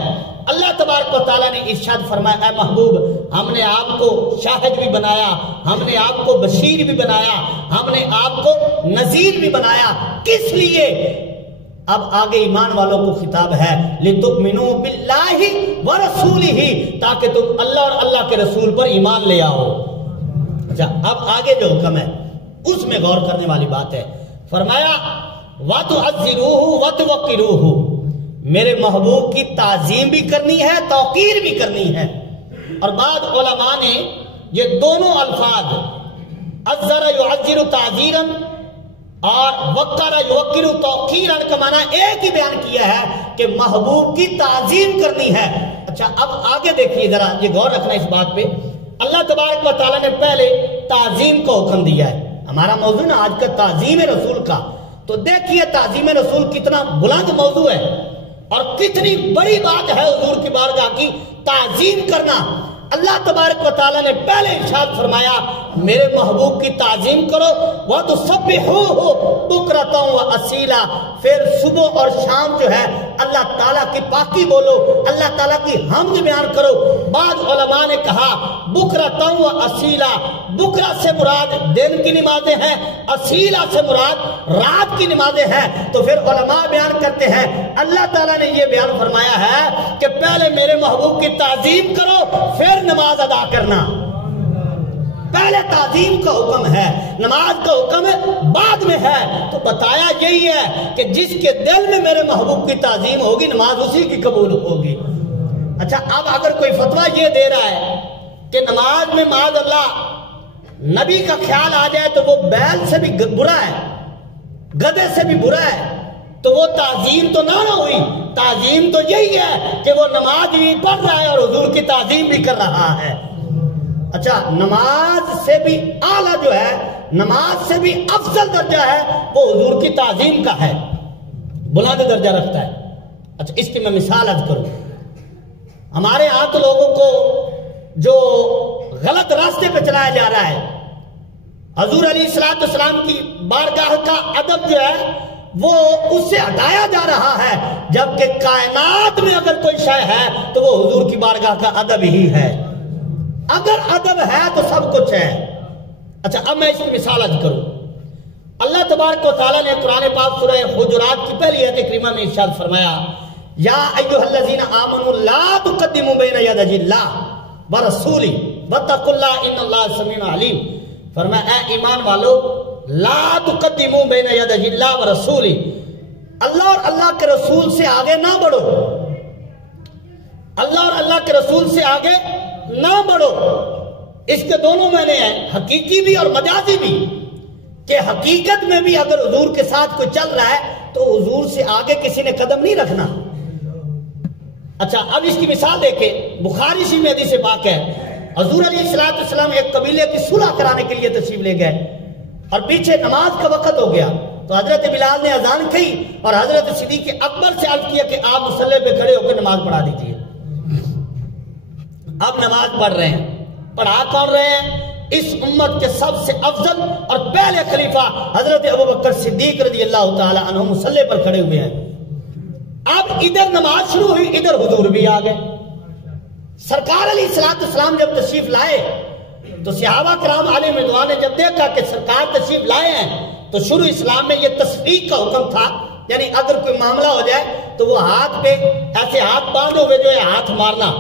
اللہ تبارک و تعالیٰ نے ارشاد فرمایا، اے محبوب ہم نے آپ کو شاہد بھی بنایا، ہم نے آپ کو بشیر بھی بنایا، ہم نے آپ کو نذیر بھی بنایا۔ کس لیے؟ اب آگے ایمان والوں کو خطاب ہے، لِتُؤْمِنُوا بِاللَّهِ وَرَسُولِهِ، تاکہ تم اللہ اور اللہ کے رسول پر ایمان لے آؤ۔ اچھا، اب آگے جو حکم ہے اس میں غور کرنے والی بات ہے۔ فرمایا وَتُعَزِّرُوهُ وَتُوَقِّرُوهُ، میرے محبوب کی تعظیم بھی کرنی ہے، توقیر بھی کرنی ہے۔ اور بعض علماء نے یہ دونوں الفاظ عذر یعذر تعذیرا اور وقر یوقر توقیرا کا معنی ایک ہی بیان کیا ہے کہ محبوب کی تعظیم کرنی ہے۔ اچھا اب آگے دیکھیے ذرا، یہ غور رکھنا اس بات پہ، اللہ تبارک و تعالیٰ نے پہلے تعظیم کا حکم دیا ہے۔ ہمارا موضوع نا آج کا تعظیم رسول کا، تو دیکھیے تعظیم رسول کتنا بلند موضوع ہے اور کتنی بڑی بات ہے حضور کی بارگاہ کی تعظیم کرنا۔ اللہ تبارک و تعالیٰ نے پہلے ارشاد فرمایا میرے محبوب کی تعظیم کرو وَتُسَبِّحُوهُ بُكْرَةً وَأَصِيلًا، پھر صبح اور شام جو ہے اللہ تعالیٰ کی پاکی بولو، اللہ تعالیٰ کی حمد بیان کرو۔ بعض علماء نے کہا بُكْرَةً وَأَصِيلًا، بکرا سے مراد دن کی نمازیں ہیں، اصیلہ سے مراد رات کی نمازیں ہیں۔ تو پھر علماء بیان کرتے ہیں اللہ تعالیٰ نے یہ بیان فرمایا ہے کہ پہلے میرے محبوب کی تعظیم کرو پھر نماز ادا کرنا۔ پہلے تعظیم کا حکم ہے، نماز کا حکم بعد میں ہے۔ تو بتایا یہی ہے کہ جس کے دل میں میرے محبوب کی تعظیم ہوگی نماز اسی کی قبول ہوگی۔ اچھا اب اگر کوئی فتویٰ یہ دے رہا ہے کہ نماز میں معاذ اللہ نبی کا خیال آ جائے تو وہ بیل سے بھی برا ہے، گدھے سے بھی برا ہے، تو وہ تعظیم تو نہ ہوئی۔ تعظیم تو یہی ہے کہ وہ نماز بھی پڑھ رہا ہے اور حضور کی تعظیم بھی کر رہا ہے۔ اچھا نماز سے بھی اعلیٰ جو ہے، نماز سے بھی افضل درجہ ہے وہ حضور کی تعظیم کا ہے، بلند درجہ رکھتا ہے۔ اچھا اس کی میں مثال عرض کروں، ہمارے ہاں تو لوگوں کو جو غلط راستے پہ چلایا جا رہا ہے، حضور علیہ السلام کی بارگاہ کا ادب جو ہے وہ اس سے ہٹایا جا رہا ہے، جبکہ کائنات میں اگر کوئی شے ہے تو وہ حضور کی بارگاہ کا ادب ہی ہے۔ اگر ادب ہے تو سب کچھ ہے۔ اچھا اب میں اس کی مثال عرض کروں، اللہ تبارک و تعالیٰ نے قرآن پاک سورہ حجرات کی پہلی آیت کریمہ میں ارشاد فرمایا یا ایھا الذین آمنوا لا تقدموا بین یدی اللہ ورسولہ واتقوا اللہ ان اللہ سمیع علیم۔ فرمایا اے ایمان والو لا تقدموا بین یدی اللہ ورسولہ، اللہ اور اللہ کے رسول سے آگے نہ بڑھو، اللہ اور اللہ کے رسول سے آگے نہ بڑھو۔ اس کے دونوں معنی ہیں، حقیقی بھی اور مجازی بھی، کہ حقیقت میں بھی اگر حضور کے ساتھ کوئی چل رہا ہے تو حضور سے آگے کسی نے قدم نہیں رکھنا۔ اچھا اب اس کی مثال دیکھیں، بخاری شریف میں حدیث پاک ہے، حضور علیہ السلام ایک قبیلے کی صلح کرانے کے لیے تشریف لے گئے اور پیچھے نماز کا وقت ہو گیا، تو حضرت بلال نے اذان کہی اور حضرت صدیق اکبر سے عرض کیا کہ آپ مصلی پہ کھڑے ہو کر نماز پڑھا دیجیے۔ اب نماز پڑھ رہے ہیں، پڑھا کون رہے ہیں؟ اس امت کے سب سے افضل اور پہلے خلیفہ حضرت ابوبکر صدیق رضی اللہ تعالی عنہ مصلی پر کھڑے ہوئے ہیں۔ اب ادھر نماز شروع ہوئی، ادھر حضور بھی آ گئے۔ سرکار علیہ السلام جب تشریف لائے تو صحابہ کرام علیہ رضوان نے جب دیکھا کہ سرکار تشریف لائے ہیں تو شروع اسلام میں یہ تصفیق کا حکم تھا، یعنی اگر کوئی معاملہ ہو جائے تو وہ ہاتھ پہ ایسے ہاتھ باندھے ہوئے جو ہے ہاتھ مارنا۔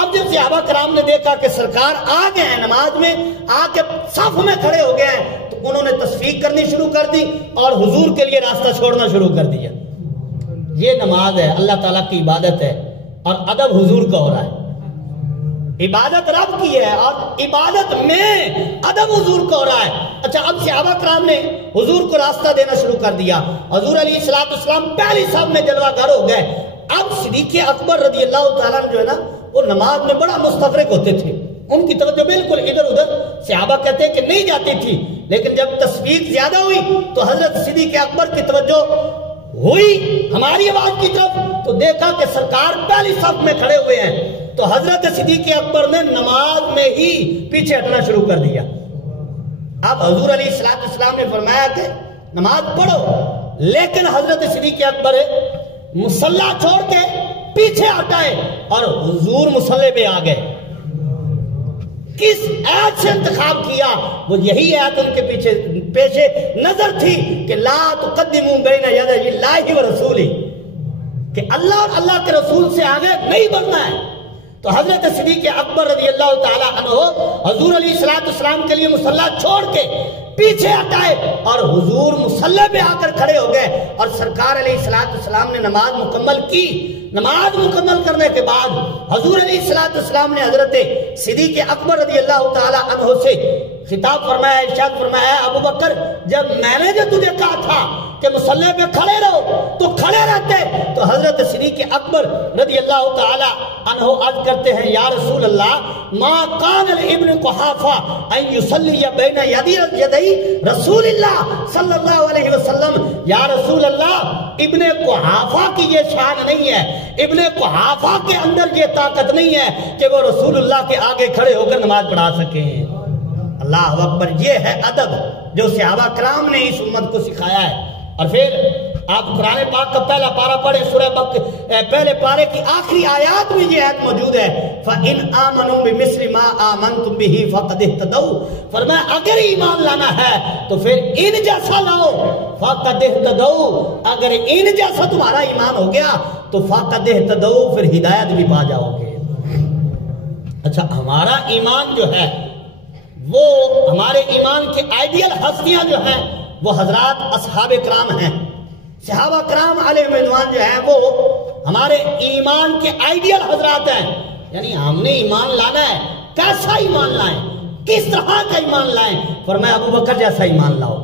اب جب صحابہ کرام نے دیکھا کہ سرکار آ گئے ہیں، نماز میں آ کے صف میں کھڑے ہو گئے ہیں، تو انہوں نے تصفیق کرنی شروع کر دی اور حضور کے لیے راستہ چھوڑنا شروع کر دیا۔ یہ نماز ہے، اللہ تعالیٰ کی عبادت ہے اور ادب حضور کا ہو رہا ہے۔ عبادت رب کی ہے اور عبادت میں ادب حضور کا ہو رہا ہے۔ اچھا اب صحابہ کرام نے حضور کو راستہ دینا شروع کر دیا، حضور علیہ السلام پہلی صف میں جلوہ گر ہو گئے۔ اب صدیق اکبر رضی اللہ تعالیٰ جو ہے نا وہ نماز میں بڑا مستغرق ہوتے تھے، ان کی توجہ بالکل ادھر ادھر، صحابہ کہتے ہیں کہ نہیں جاتی تھی، لیکن جب تصویر زیادہ ہوئی تو حضرت صدیق اکبر کی توجہ ہوئی ہماری آواز کی طرف، تو دیکھا کہ سرکار پہلی صف میں کھڑے ہوئے ہیں، تو حضرت صدیق اکبر نے نماز میں ہی پیچھے ہٹنا شروع کر دیا۔ اب حضور علیہ السلام نے فرمایا کہ نماز پڑھو، لیکن حضرت صدیق اکبر مصلی چھوڑ کے پیچھے ہٹائے اور حضور مصلی پہ آ گئے۔ کس آیت سے انتخاب کیا؟ وہ یہی آیت ان کے پیش نظر تھی کہ لا تقدموا بین یدی اللہ ورسولہ، کہ اللہ اور اللہ کے رسول سے آگے نہیں بڑھنا ہے۔ تو حضرت صدیق اکبر رضی اللہ تعالی عنہ حضور علیہ السلام کے لیے مصلی چھوڑ کے پیچھے ہٹائے اور حضور مصلی پہ آ کر کھڑے ہو گئے اور سرکار علیہ السلام نے نماز مکمل کی۔ نماز مکمل کرنے کے بعد حضور علیہ السلام نے حضرت صدیق اکبر رضی اللہ تعالی عنہ سے خطاب فرمایا، ارشاد فرمایا، ابو بکر جب میں نے جو تجھے کہا تھا کہ مصلی پہ کھڑے رہو تو کھڑے رہتے، تو حضرت صدیق اکبر رضی اللہ تعالی عنہ عرض کرتے ہیں، یا رسول اللہ ما کان ابن قحافہ ان یصلی بین یدی رسول اللہ صلی اللہ علیہ وسلم، یا رسول اللہ ابن قحافہ کی یہ شان نہیں ہے، ابن قحافہ کے اندر یہ طاقت نہیں ہے کہ وہ رسول اللہ کے آگے کھڑے ہو کر نماز پڑھا سکیں۔ اللہ اکبر، یہ ہے ادب جو صحابہ کرام نے اس امت کو سکھایا ہے۔ اور پھر آپ قرآن پاک کا پہلا پارہ پڑھیں، سورہ پہلے پارے کی آخری آیات میں یہ آیت موجود ہے، فَإِنْ آمَنُوا بِمِثْلِ مَا آمَنْتُمْ بِهِ فَقَدِ اهْتَدَوْا، فرمایا اگر ایمان لانا ہے تو پھر ان جیسا لاؤ، فَقَدِ اهْتَدَوْا، اگر ان جیسا تمہارا ایمان ہو گیا تو فَقَدِ اهْتَدَوْا، پھر ہدایت بھی پا جاؤ گے۔ اچھا، ہمارا ایمان جو ہے وہ ہمارے ایمان کے آئیڈیل ہستیاں جو ہیں وہ حضرات اصحاب کرام ہیں۔ صحابہ کرام علیہ رضوان جو ہیں وہ ہمارے ایمان کے آئیڈیل حضرات ہیں، یعنی ہم نے ایمان لانا ہے، کیسا ایمان لائیں، کس طرح کا ایمان لائیں؟ فرمایا ابو بکر جیسا ایمان لاؤ،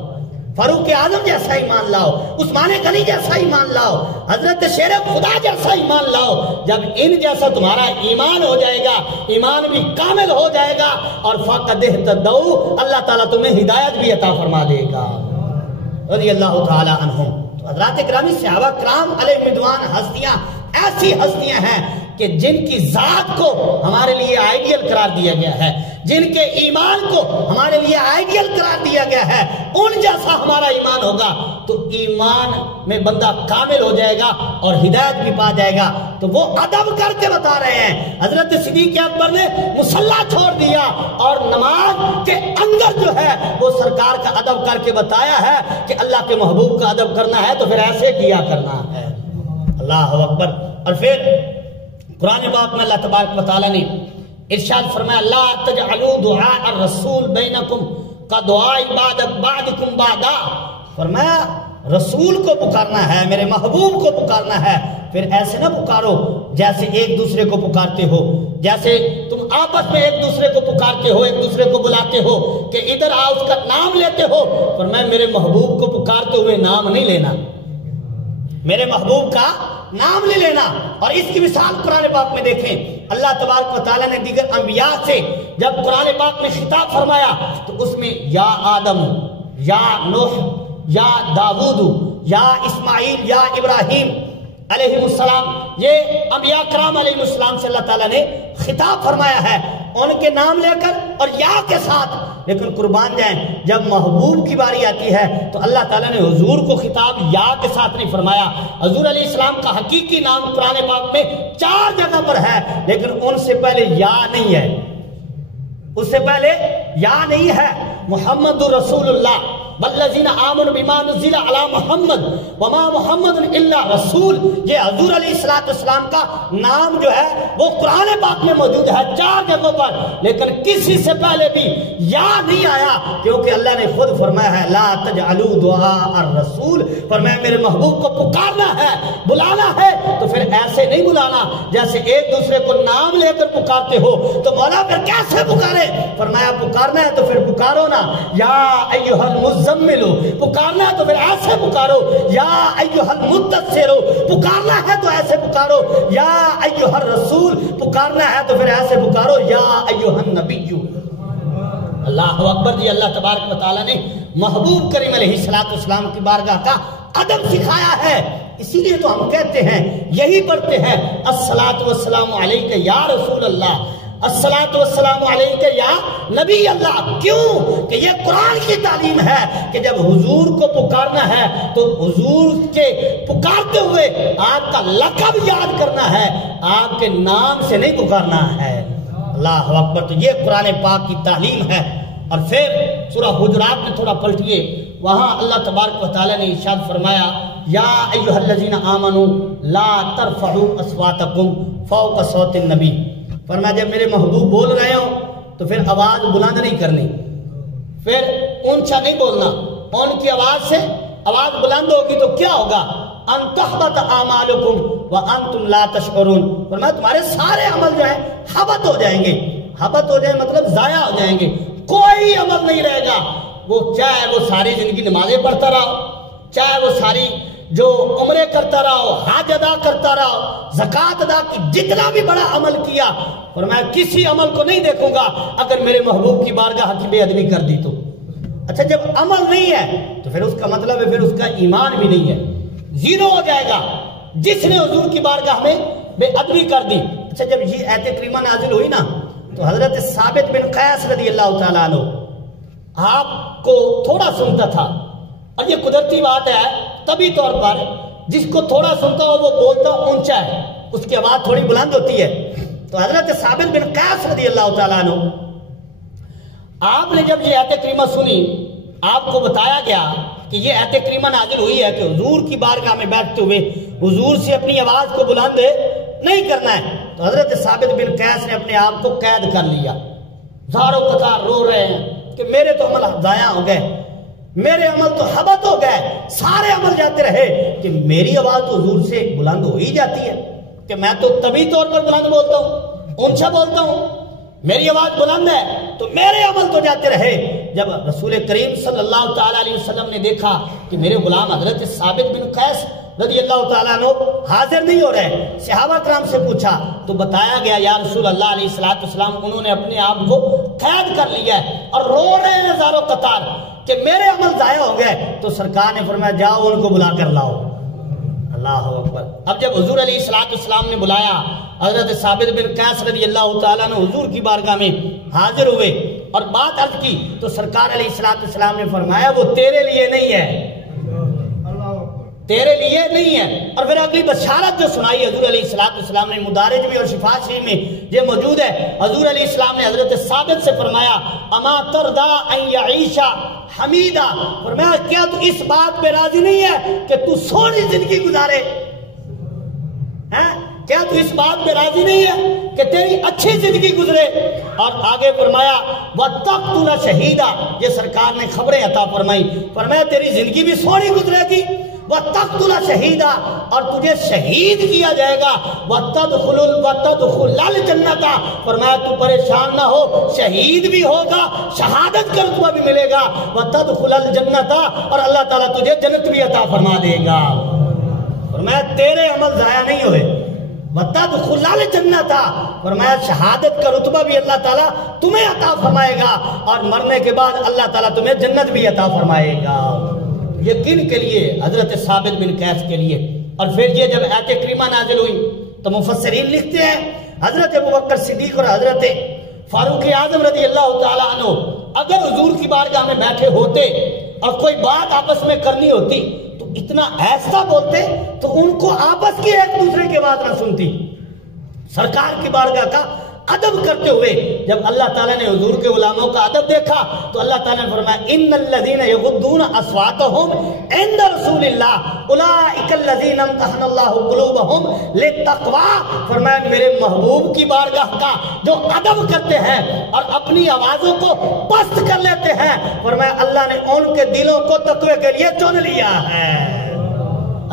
فاروق اعظم جیسا ایمان لاؤ، عثمان غنی جیسا ایمان لاؤ، حضرت شیر خدا جیسا ایمان لاؤ۔ جب ان جیسا تمہارا ایمان ہو جائے گا، ایمان بھی کامل ہو جائے گا، اور فَقَدِ اهْتَدَوْا، اللہ تعالیٰ تمہیں ہدایت بھی عطا فرما دے گا۔ رضی اللہ تعالی عنہم۔ تو حضرات اکرامی صحابہ کرام علیہ رضوان ہستیاں ایسی ہستیاں ہیں کہ جن کی ذات کو ہمارے لیے آئیڈیل قرار دیا گیا ہے، جن کے ایمان کو ہمارے لیے آئیڈیل قرار دیا گیا ہے، ان جیسا ہمارا ایمان ہوگا تو ایمان میں بندہ کامل ہو جائے گا اور ہدایت بھی پا جائے گا۔ تو وہ ادب کر کے بتا رہے ہیں، حضرت صدیق اکبر نے مصلی چھوڑ دیا اور نماز کے اندر جو ہے وہ سرکار کا ادب کر کے بتایا ہے کہ اللہ کے محبوب کا ادب کرنا ہے تو پھر ایسے کیا کرنا ہے۔ اللہ اکبر۔ اور پھر قرآن پاک میں اللہ تبارک و تعالیٰ نے ارشاد فرمایا، لا تجعلوا دعاء الرسول بینکم کدعاء بعضکم بعضا، فرمایا رسول کو پکارنا ہے، میرے محبوب کو پکارنا ہے، پھر ایسے نہ پکارو جیسے ایک دوسرے کو پکارتے ہو، جیسے تم آپس میں ایک دوسرے کو پکارتے ہو، ایک دوسرے کو بلاتے ہو کہ ادھر آؤ، اس کا نام لیتے ہو، فرمایا میرے محبوب کو پکارتے ہوئے نام نہیں لینا، میرے محبوب کا نام نہیں لینا۔ اور اس کی مثال قرآن پاک میں دیکھیں، اللہ تبارک و تعالیٰ نے دیگر انبیاء سے جب قرآن پاک میں خطاب فرمایا تو اس میں یا آدم، یا نوح، یا داود، یا اسماعیل، یا ابراہیم علیہ السلام، یہ انبیاء کرام علیہ السلام سے اللہ تعالیٰ نے خطاب فرمایا ہے ان کے نام لے کر اور یا کے ساتھ۔ لیکن قربان جائیں، جب محبوب کی باری آتی ہے تو اللہ تعالیٰ نے حضور کو خطاب یا کے ساتھ نہیں فرمایا۔ حضور علیہ السلام کا حقیقی نام قرآن پاک میں 4 جگہ پر ہے، لیکن ان سے پہلے یا نہیں ہے، اس سے پہلے یا نہیں ہے۔ محمد رسول اللہ والذین آمنوا بما نزل علی محمد وما محمد الا رسول، یہ حضور علیہ السلام کا نام جو ہے وہ قرآن پاک میں موجود ہے 4 جگہوں پر، لیکن کسی سے پہلے بھی یا نہیں آیا، کیونکہ اللہ نے خود فرمایا ہے لا تجعلوا دعاء الرسول، فرمایا میرے محبوب کو پکارنا ہے، بلانا ہے تو پھر ایسے نہیں بلانا جیسے ایک دوسرے کو نام لے کر پکارتے ہو۔ تو مولا پھر کیسے پکارے؟ فرمایا پکارنا ہے تو پھر پکارو نا، یا ایھا المزملو، پکارنا ہے تو پھر ایسے پکارو، یا ایھا المدثرو، پکارنا ہے تو ایسے پکارو، یا ایھا الرسول، پکارنا ہے تو پھر ایسے پکارو، یا ایھا النبی۔ اللہ اکبر جی، اللہ تبارک و تعالیٰ نے محبوب کریم علیہ السلام کی بارگاہ کا ادب سکھایا ہے، اسی لیے تو ہم کہتے ہیں، یہی پڑھتے ہیں، الصلاۃ والسلام علیک یا رسول اللہ، الصلاۃ والسلام علیک یا نبی اللہ۔ کیوں کہ یہ قرآن کی تعلیم ہے کہ جب حضور کو پکارنا ہے تو حضور کے پکارتے ہوئے آپ کا لقب یاد کرنا ہے، آپ کے نام سے نہیں پکارنا ہے۔ اللہ اکبر۔ تو یہ قرآن پاک کی تعلیم ہے۔ اور پھر سورہ حجرات میں تھوڑا پلٹیے، وہاں اللہ تبارک و تعالیٰ نے ارشاد فرمایا، یا ایھا الذین آمنوا لا ترفعوا اصواتکم فوق صوت النبی، فرمایا جب میرے محبوب بول رہے ہو تو پھر آواز بلند نہیں کرنی، پھر اونچا نہیں بولنا، ان کی آواز سے آواز بلند ہوگی تو کیا ہوگا؟ ان تحبط اعمالکم وانتم لا تشعرون، فرمایا تمہارے سارے عمل جو ہیں حبط ہو جائیں گے۔ حبط ہو جائیں مطلب ضائع ہو جائیں گے، کوئی عمل نہیں رہے گا۔ وہ چاہے وہ ساری زندگی نمازیں پڑھتا رہا، چاہے وہ ساری جو عمرے کرتا رہا، حج ادا کرتا رہا، زکوٰۃ ادا کی، جتنا بھی بڑا عمل کیا، فرمایا کسی عمل کو نہیں دیکھوں گا اگر میرے محبوب کی بارگاہ کی بے ادبی کر دی تو۔ اچھا جب عمل نہیں ہے تو پھر اس کا مطلب ہے پھر اس کا ایمان بھی نہیں ہے، زیرو ہو جائے گا جس نے حضور کی بارگاہ میں بے ادبی کر دی۔ اچھا جب یہ آیت کریمہ نازل ہوئی نا تو حضرت ثابت بن قیس رضی اللہ تعالیٰ عنہ آپ کو تھوڑا سنتا تھا، اور یہ قدرتی بات ہے طبی طور پر جس کو تھوڑا سنتا ہو وہ بولتا اونچا ہے، اس کی آواز تھوڑی بلند ہوتی ہے۔ تو حضرت ثابت بن قیس رضی اللہ تعالیٰ عنہ آپ نے جب یہ آیت کریمہ سنی، آپ کو بتایا گیا کہ یہ آیت کریمہ نازل ہوئی ہے کہ حضور کی بارگاہ میں بیٹھتے ہوئے حضور سے اپنی آواز کو بلند نہیں کرنا ہے۔ تو حضرت ثابت بن قیس نے اپنے آپ کو قید کر لیا، زاروں قطار رو رہے ہیں کہ میرے تو عمل ضائع ہو گئے، میرے عمل تو حبط ہو گئے، سارے عمل جاتے رہے کہ میری آواز تو حضور سے بلند ہو ہی جاتی ہے، کہ میں تو طبی طور پر بلند بولتا ہوں، اونچا بولتا ہوں، میری آواز بلند ہے تو میرے عمل تو جاتے رہے۔ جب رسول کریم صلی اللہ تعالیٰ علیہ وسلم نے دیکھا کہ میرے غلام حضرت ثابت بن قیس رضی اللہ تعالیٰ عنہ حاضر نہیں ہو رہے، صحابہ کرام سے پوچھا تو بتایا گیا یا رسول اللہ علیہ السلام انہوں نے اپنے آپ کو قید کر لیا ہے اور رو رہے ہیں ہزاروں قطار کہ میرے عمل ضائع ہو گئے۔ تو سرکار نے فرمایا جاؤ ان کو بلا کر لاؤ۔ اللہ اکبر۔ اب جب حضور علیہ السلام نے بلایا حضرت ثابت بن قیس رضی اللہ تعالیٰ عنہ حضور کی بارگاہ میں حاضر ہوئے اور بات عرض کی تو سرکار علیہ السلام نے فرمایا وہ تیرے لیے نہیں ہے، تیرے لیے نہیں ہے۔ اور پھر اگلی بشارت جو سنائی حضور علیہ السلام نے مدارج میں اور شفا شریف میں یہ موجود ہے، حضور علیہ السلام نے حضرت ثابت سے فرمایا اما ترضا ان یعیش حمیدہ، فرمایا کیا تو اس بات پہ راضی نہیں ہے کہ تو سونی زندگی گزارے؟ کیا تو اس بات پہ راضی نہیں ہے کہ تیری اچھی زندگی گزرے؟ اور آگے فرمایا وَتَقْتُلَ شَهِيدًا، یہ سرکار نے خبریں عطا فرمائی، فرمایا تیری زندگی بھی سونی گزرے گی، وَتَقْتُلَ شَهِيدًا، اور تجھے شہید کیا جائے گا، وَتَدْخُلَ الْجَنَّةَ، فرمایا تو پریشان نہ ہو، شہید بھی ہوگا، شہادت کا رتبہ بھی ملے گا، وَتَدْخُلَ الْجَنَّةَ، اور اللہ تعالیٰ تجھے جنت بھی عطا فرما دے گا۔ فرمایا تیرے عمل ضائع نہیں ہوئے، وَتَدْخُلَ الْجَنَّةَ، فرمایا شہادت کا رتبہ بھی اللہ تعالیٰ تمہیں عطا فرمائے گا، اور مرنے کے بعد اللہ تعالیٰ تمہیں جنت بھی عطا فرمائے گا۔ یہ کن کے لیے؟ حضرت ثابت بن قیس کے لیے۔ اور پھر یہ جب آیت کریمہ نازل ہوئی تو مفسرین لکھتے ہیں حضرت ابوبکر صدیق اور حضرت فاروق اعظم رضی اللہ تعالیٰ عنہ اگر حضور کی بارگاہ میں بیٹھے ہوتے اور کوئی بات آپس میں کرنی ہوتی تو اتنا ایسا بولتے تو ان کو آپس کی ایک دوسرے کی بات نہ سنتی۔ سرکار کی بارگاہ کا ادب کرتے ہوئے جب اللہ تعالیٰ نے حضور کے غلاموں کا ادب دیکھا تو اللہ تعالیٰ نے فرمایا ان الذین یغضون اصواتهم عند رسول اللہ اولئک الذین امتحن اللہ قلوبهم للتقوی، فرمایا میرے محبوب کی بارگاہ کا جو ادب کرتے ہیں اور اپنی آوازوں کو پست کر لیتے ہیں، فرمایا اللہ نے ان کے دلوں کو تقوی کے لیے چن لیا ہے۔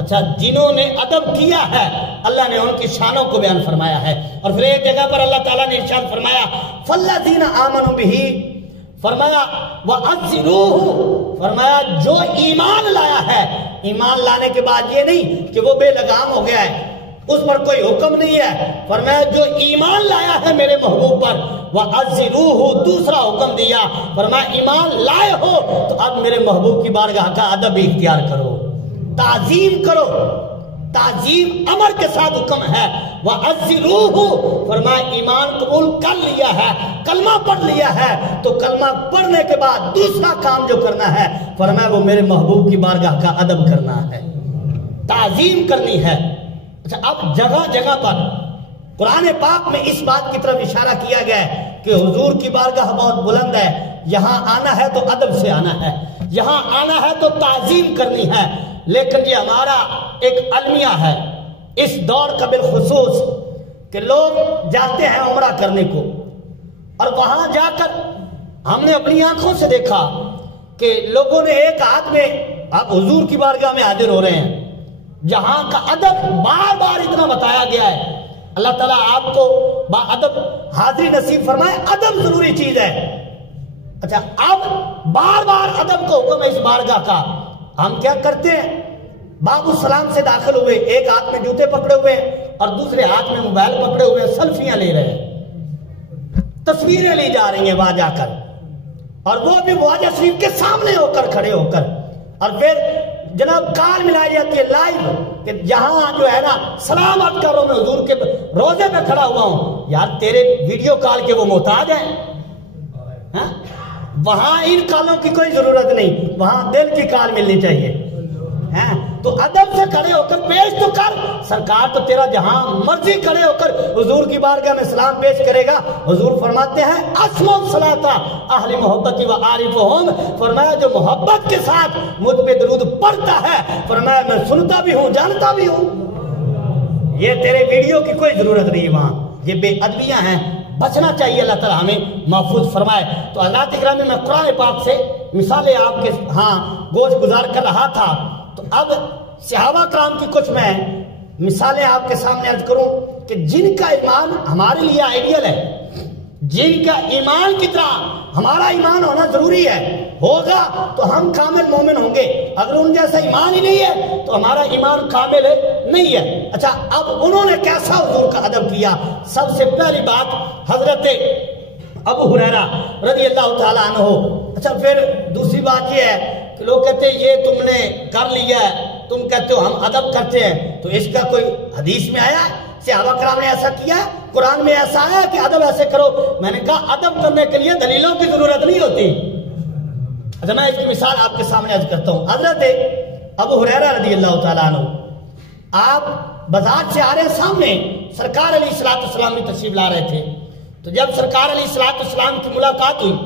اچھا جنہوں نے ادب کیا ہے اللہ نے ان کی شانوں کو بیان فرمایا ہے۔ اور پھر ایک جگہ پر اللہ تعالیٰ نے ارشاد فرمایا فَالَّذِينَ آمَنُوا بِهِ، فرمایا وَأَذِّرُوهُ، فرمایا جو ایمان لایا ہے، ایمان لانے کے بعد یہ نہیں کہ وہ بے لگام ہو گیا ہے، اس پر کوئی حکم نہیں ہے، فرمایا جو ایمان لایا ہے میرے محبوب پر، وَأَذِّرُوهُ، دوسرا حکم دیا، فرمایا ایمان لائے ہو تو اب میرے محبوب کی بارگاہ کا ادب اختیار کرو، تعظیم کرو، تعظیم امر کے ساتھ حکم ہے۔ وَأَذِّرُوهُ، فرمایا ایمان قبول کر لیا ہے، کلمہ پڑھ لیا ہے تو کلمہ پڑھنے کے بعد دوسرا کام جو کرنا ہے فرمایا وہ میرے محبوب کی بارگاہ کا ادب کرنا ہے، تعظیم کرنی ہے۔ اچھا اب جگہ جگہ پر قرآن پاک میں اس بات کی طرف اشارہ کیا گیا ہے کہ حضور کی بارگاہ بہت بلند ہے، یہاں آنا ہے تو ادب سے آنا ہے، یہاں آنا ہے تو تعظیم کرنی ہے۔ لیکن یہ ہمارا ایک المیہ ہے اس دور کا بالخصوص کہ لوگ جاتے ہیں عمرہ کرنے کو اور وہاں جا کر ہم نے اپنی آنکھوں سے دیکھا کہ لوگوں نے ایک ہاتھ میں آپ حضور کی بارگاہ میں حاضر ہو رہے ہیں، جہاں کا ادب بار بار اتنا بتایا گیا ہے، اللہ تعالیٰ آپ کو با ادب حاضری نصیب فرمائے، ادب ضروری چیز ہے۔ اچھا اب بار بار ادب کا حکم ہے اس بارگاہ کا، ہم کیا کرتے ہیں؟ باب السلام سے داخل ہوئے، ایک ہاتھ میں جوتے پکڑے ہوئے اور دوسرے ہاتھ میں موبائل پکڑے ہوئے، سیلفیاں لے رہے ہیں، تصویریں لی جا رہی ہیں وہاں جا کر، اور وہ بھی واجہ شریف کے سامنے ہو کر کھڑے ہو کر، اور پھر جناب کال ملائی جاتی ہے لائیو کہ جہاں جو ہے نا سلام عرض کر رہا ہوں میں حضور کے روزے میں کھڑا ہوا ہوں، یار تیرے ویڈیو کال کے وہ محتاج ہیں؟ وہاں ان کالوں کی کوئی ضرورت نہیں، وہاں دل کی کال ملنی چاہیے۔ تو ادب سے کھڑے ہو کر پیش تو کر، سرکار تو تیرا جہاں مرضی کھڑے ہو کر حضور کی بارگاہ میں سلام پیش کرے گا۔ حضور فرماتے ہیں اسمع الصلاۃ اہل محبتی و عارفہم، فرمایا جو محبت کے ساتھ مجھ پہ درود پڑھتا ہے، فرمایا میں سنتا بھی ہوں جانتا بھی ہوں۔ یہ تیرے ویڈیو کی کوئی ضرورت نہیں، وہاں یہ بے ادبیاں ہیں، بچنا چاہیے، اللہ تعالیٰ ہمیں محفوظ فرمائے۔ تو حضرات اکرامی میں قرآن پاک سے مثالیں آپ کے ہاں گوش گزار کر رہا تھا، تو اب صحابہ کرام کی کچھ میں مثالیں آپ کے سامنے عرض کروں کہ جن کا ایمان ہمارے لیے آئیڈیل ہے، جن کا ایمان کی طرح ہمارا ایمان ہونا ضروری ہے، ہوگا تو ہم کامل مومن ہوں گے، اگر ان جیسا ایمان ہی نہیں ہے تو ہمارا ایمان کامل نہیں ہے۔ اچھا اب انہوں نے کیسا حضور کا ادب کیا؟ سب سے پہلی بات حضرت ابو ہریرہ رضی اللہ تعالیٰ عنہ۔ اچھا پھر دوسری بات یہ ہے کہ لوگ کہتے ہیں یہ تم نے کر لیا ہے، تم کہتے ہو ہم ادب کرتے ہیں، تو اس کا کوئی حدیث میں آیا؟ صحابہ کرام نے ایسا کیا؟ قرآن میں ایسا آیا کہ ادب ایسے کرو؟ میں نے کہا ادب کرنے کے لیے دلیلوں کی ضرورت نہیں ہوتی۔ اچھا میں اس کی مثال آپ کے سامنے عرض کرتا ہوں۔ حضرت ابو ہریرہ رضی اللہ تعالیٰ عنہ آپ بازار سے آ رہے ہیں، سامنے سرکار علیہ السلام بھی تشریف لا رہے تھے، تو جب سرکار علیہ السلام کی ملاقات ہوئی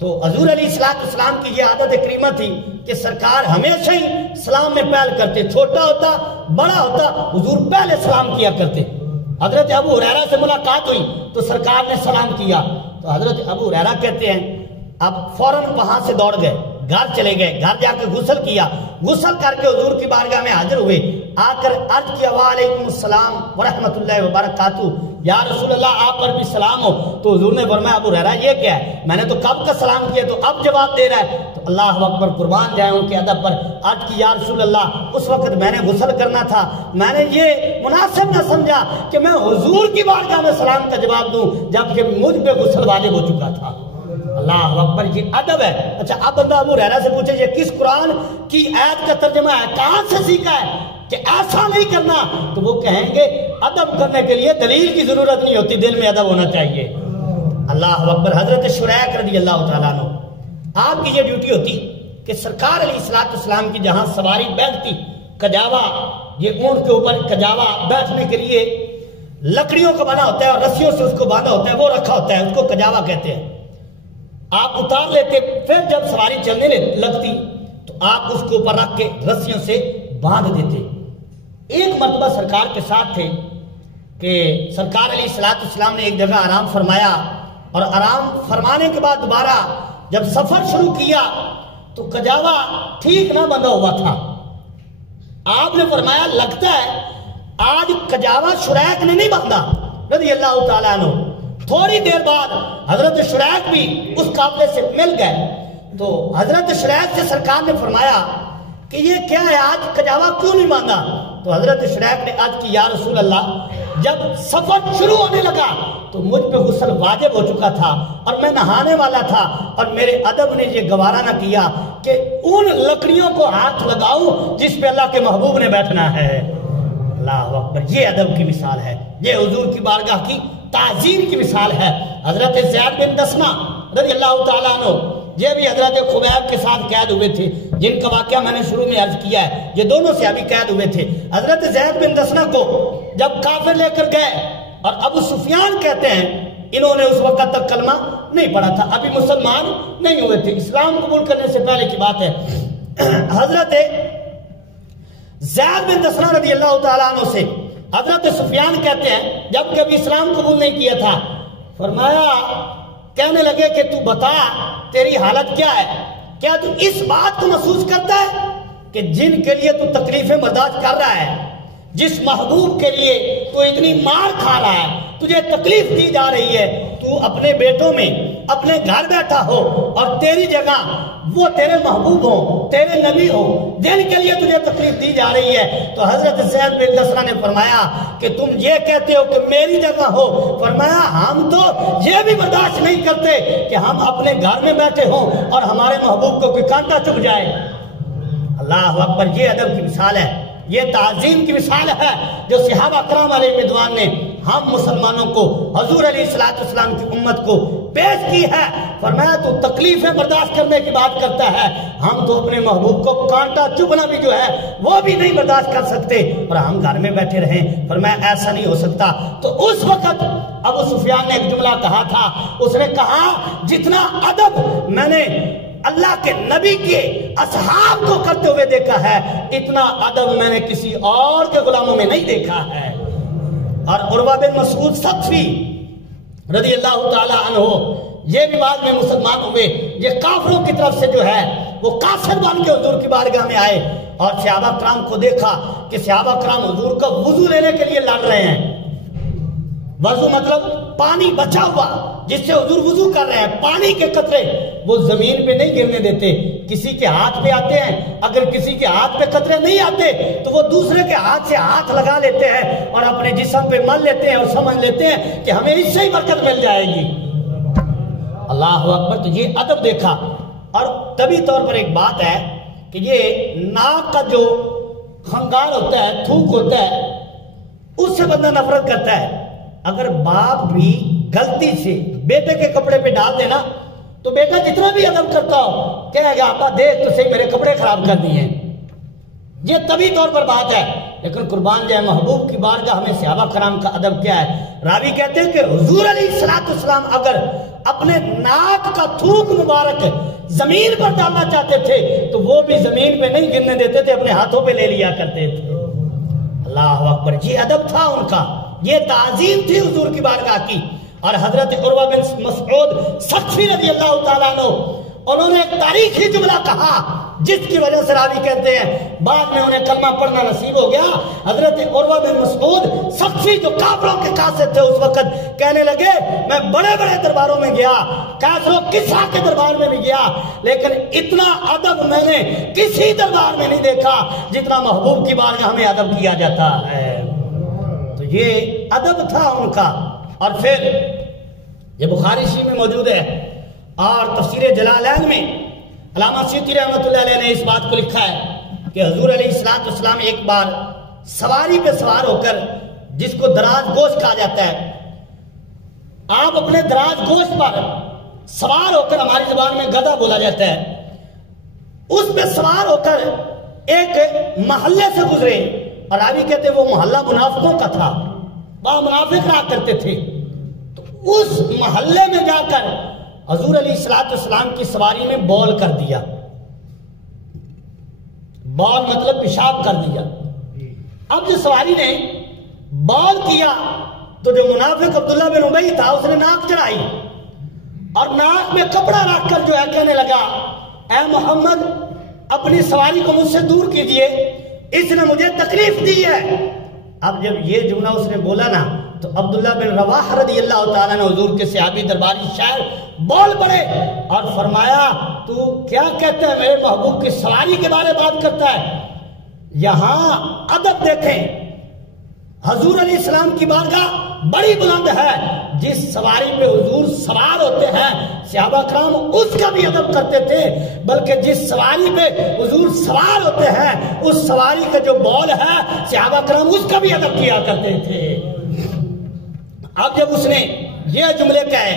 تو حضور علیہ السلام کی یہ عادت کریمہ تھی کہ سرکار ہمیشہ ہی سلام میں پہل کرتے، چھوٹا ہوتا بڑا ہوتا حضور پہلے سلام کیا کرتے۔ حضرت ابو ہریرہ سے ملاقات ہوئی تو سرکار نے سلام کیا، تو حضرت ابو ہریرہ کہتے ہیں اب فوراً وہاں سے دوڑ گئے، گھر چلے گئے، گھر جا کے غسل کیا، غسل کر کے حضور کی بارگاہ میں حاضر ہوئے، آ کر عرض کیا وعلیکم السلام ورحمۃ اللہ وبرکاتہ، یا رسول اللہ آپ پر بھی سلام ہو۔ تو حضور نے فرمایا ابو ہریرہ یہ کیا ہے؟ میں نے تو کب کا سلام کیا، تو اب جواب دے رہا ہے؟ تو اللہ اکبر، قربان جائیں ان کے ادب پر۔ عرض کی یا رسول اللہ اس وقت میں نے غسل کرنا تھا، میں نے یہ مناسب نہ سمجھا کہ میں حضور کی بارگاہ میں سلام کا جواب دوں جبکہ مجھ پہ غسل واجب ہو چکا تھا۔ اللہ اکبر، یہ ادب ہے۔ اچھا اب بندہ ابو ہریرہ سے پوچھے یہ کس قرآن کی آیت کا ترجمہ ہے، کہاں سے سیکھا ہے کہ ایسا نہیں کرنا؟ تو وہ کہیں گے ادب کرنے کے لیے دلیل کی ضرورت نہیں ہوتی، دل میں ادب ہونا چاہیے۔ اللہ اکبر۔ حضرت شریک رضی اللہ تعالیٰ عنہ آپ کی یہ ڈیوٹی ہوتی کہ سرکار علیہ السلام کی جہاں سواری بیٹھتی، کجاوا، یہ اونٹ کے اوپر کجاوا بیٹھنے کے لیے لکڑیوں کا بنا ہوتا ہے اور رسیوں سے اس کو باندھا ہوتا ہے، وہ رکھا ہوتا ہے، اس کو کجاوا کہتے ہیں۔ آپ اتار لیتے، پھر جب سواری چلنے لگتی تو آپ اس کو اوپر رکھ کے رسیوں سے باندھ دیتے۔ ایک مرتبہ سرکار کے ساتھ تھے کہ سرکار علیہ السلام نے ایک جگہ آرام فرمایا، اور آرام فرمانے کے بعد دوبارہ جب سفر شروع کیا تو کجاوا ٹھیک نہ بندھا ہوا تھا۔ آپ نے فرمایا لگتا ہے آج کجاوا شریک نے نہیں باندھا رضی اللہ تعالیٰ عنہ۔ تھوڑی دیر بعد حضرت شریک بھی اس قافلے سے مل گئے، تو حضرت شریک سے سرکار نے فرمایا کہ یہ کیا ہے، آج کجاوا کیوں نہیں باندھا؟ تو حضرت شریک نے عرض کی یا رسول اللہ جب سفر شروع ہونے لگا تو مجھ پہ غسل واجب ہو چکا تھا اور میں نہانے والا تھا، اور میرے ادب نے یہ گوارا نہ کیا کہ ان لکڑیوں کو ہاتھ لگاؤں جس پہ اللہ کے محبوب نے بیٹھنا ہے۔ اللہ اکبر، یہ ادب کی مثال ہے، یہ حضور کی بارگاہ کی تعظیم کی مثال ہے۔ حضرت زید بن دسنہ رضی اللہ تعالیٰ عنہ یہ بھی حضرت خبیب کے ساتھ قید ہوئے تھے، جن کا واقعہ میں نے شروع میں عرض کیا ہے، یہ دونوں سے ابھی قید ہوئے تھے۔ حضرت زید بن دسنہ کو جب کافر لے کر گئے، اور ابو سفیان کہتے ہیں انہوں نے اس وقت تک کلمہ نہیں پڑھا تھا، ابھی مسلمان نہیں ہوئے تھے، اسلام قبول کرنے سے پہلے کی بات ہے۔ حضرت زید بن دسنہ رضی اللہ تعالیٰ عنہ سے حضرت سفیان کہتے ہیں جب کبھی اسلام قبول نہیں کیا تھا، فرمایا کہنے لگے کہ تو بتا تیری حالت کیا ہے، کیا تو اس بات کو محسوس کرتا ہے کہ جن کے لیے تو تکلیفیں برداشت کر رہا ہے، جس محبوب کے لیے تو اتنی مار کھا رہا ہے، تجھے تکلیف دی جا رہی ہے، تو اپنے بیٹوں میں اپنے گھر بیٹھا ہو اور تیری جگہ وہ تیرے محبوب ہو، تیرے نبی ہو، جن کے لیے تجھے تکلیف دی جا رہی ہے؟ تو حضرت زید بن دسرہ نے فرمایا کہ تم یہ کہتے ہو کہ میری جگہ ہو، فرمایا ہم تو یہ بھی برداشت نہیں کرتے کہ ہم اپنے گھر میں بیٹھے ہوں اور ہمارے محبوب کو کوئی کانٹا چبھ جائے۔ اللہ اکبر، یہ ادب کی مثال ہے، یہ تعظیم کی مثال ہے جو صحابہ کرام علیہ رضوان نے ہم مسلمانوں کو، حضور علیہ السلام کی امت کو پیش کی ہے۔ فرمایا تو تکلیفیں برداشت کرنے کی بات کرتا ہے، ہم تو اپنے محبوب کو کانٹا چبھنا بھی جو ہے وہ بھی نہیں برداشت کر سکتے اور ہم گھر میں بیٹھے رہیں۔ فرمایا ایسا نہیں ہو سکتا۔ تو اس وقت ابو سفیان نے ایک جملہ کہا تھا، اس نے کہا جتنا ادب میں نے اللہ کے نبی کے اصحاب کو کرتے ہوئے دیکھا ہے، اتنا ادب میں نے کسی اور کے غلاموں میں نہیں دیکھا ہے۔ اور عروہ بن مسعود ثقفی رضی اللہ تعالی عنہ، یہ بھی بعد میں مسلمان ہوئے، یہ کافروں کی طرف سے جو ہے وہ کافر بن کے حضور کی بارگاہ میں آئے اور صحابہ کرام کو دیکھا کہ صحابہ کرام حضور کا وضو لینے کے لیے لڑ رہے ہیں۔ وضو مطلب پانی بچا ہوا جس سے حضور وضو کر رہے ہیں، پانی کے قطرے وہ زمین پہ نہیں گرنے دیتے، کسی کے ہاتھ پہ آتے ہیں، اگر کسی کے ہاتھ پہ قطرے نہیں آتے تو وہ دوسرے کے ہاتھ سے ہاتھ لگا لیتے ہیں اور اپنے جسم پہ مل لیتے ہیں اور سمجھ لیتے ہیں کہ ہمیں اس سے ہی برکت مل جائے گی۔ اللہ اکبر، تو یہ ادب دیکھا۔ اور طبی طور پر ایک بات ہے کہ یہ ناک کا جو خنگار ہوتا ہے، تھوک ہوتا ہے، اس سے بندہ نفرت کرتا ہے۔ اگر باپ بھی غلطی سے بیٹے کے کپڑے پہ ڈال دینا تو بیٹا جتنا بھی ادب کرتا ہو کہے گا ابا دیکھ تو صحیح میرے کپڑے خراب کر دیے۔ یہ طبی طور پر بات ہے، لیکن قربان جائے محبوب کی بارگاہ ہمیں صحابہ کرام کا ادب کیا ہے۔ راوی کہتے ہیں کہ حضور علیہ السلام اگر اپنے ناک کا تھوک مبارک زمین پر ڈالنا چاہتے تھے تو وہ بھی زمین پہ نہیں گرنے دیتے تھے، اپنے ہاتھوں پہ لے لیا کرتے تھے۔ اللہ اکبر، یہ ادب تھا ان کا، یہ تعظیم تھی حضور کی بارگاہ کی۔ اور حضرت عروہ بن مسعود ثقفی رضی اللہ تعالیٰ عنہ، انہوں نے ایک تاریخی جملہ کہا جس کی وجہ سے راوی کہتے ہیں بعد میں انہیں کلمہ پڑھنا نصیب ہو گیا۔ حضرت عروہ بن مسعود ثقفی جو کافروں کے قاصد تھے اس وقت، کہنے لگے میں بڑے بڑے درباروں میں گیا، کیسر و کسریٰ کے دربار میں بھی گیا، لیکن اتنا ادب میں نے کسی دربار میں نہیں دیکھا جتنا محبوب کی بارگاہ میں ادب کیا جاتا ہے۔ تو یہ ادب تھا ان کا۔ اور پھر یہ بخاری شریف میں موجود ہے اور تفسیر جلالین میں علامہ سیوطی رحمۃ اللہ علیہ نے اس بات کو لکھا ہے کہ حضور علیہ السلام ایک بار سواری پہ سوار ہو کر، جس کو دراز گوشت کہا جاتا ہے، آپ اپنے دراز گوشت پر سوار ہو کر، ہماری زبان میں گدھا بولا جاتا ہے، اس پہ سوار ہو کر ایک محلے سے گزرے، اور راوی کہتے وہ محلہ منافقوں کا تھا، وہاں منافق رہا کرتے تھے۔ تو اس محلے میں جا کر حضور علیہ السلام کی سواری میں بول کر دیا۔ بول مطلب پیشاب کر دیا۔ اب جو سواری نے بول کیا تو جو منافق عبداللہ بن ابی تھا اس نے ناک چڑھائی اور ناک میں کپڑا رکھ کر جو ہے کہنے لگا اے محمد اپنی سواری کو مجھ سے دور کیجئے، اس نے مجھے تکلیف دی ہے۔ اب جب یہ جملہ اس نے بولا نا تو عبداللہ بن رواحہ رضی اللہ تعالیٰ نے حضور کے صحابی درباری شاعر بول پڑے اور فرمایا تو کیا کہتے ہیں، میرے محبوب کی سواری کے بارے بات کرتا ہے؟ یہاں ادب دیکھیں، حضور علیہ السلام کی بارگاہ بڑی بلند ہے، جس سواری پہ حضور سوار ہوتے ہیں صحابہ کرام اس کا بھی ادب کرتے تھے، بلکہ جس سواری پہ حضور سوار ہوتے ہیں اس سواری کا جو بول ہے صحابہ کرام اس کا بھی ادب کیا کرتے تھے۔ اب جب اس نے یہ جملے کہے،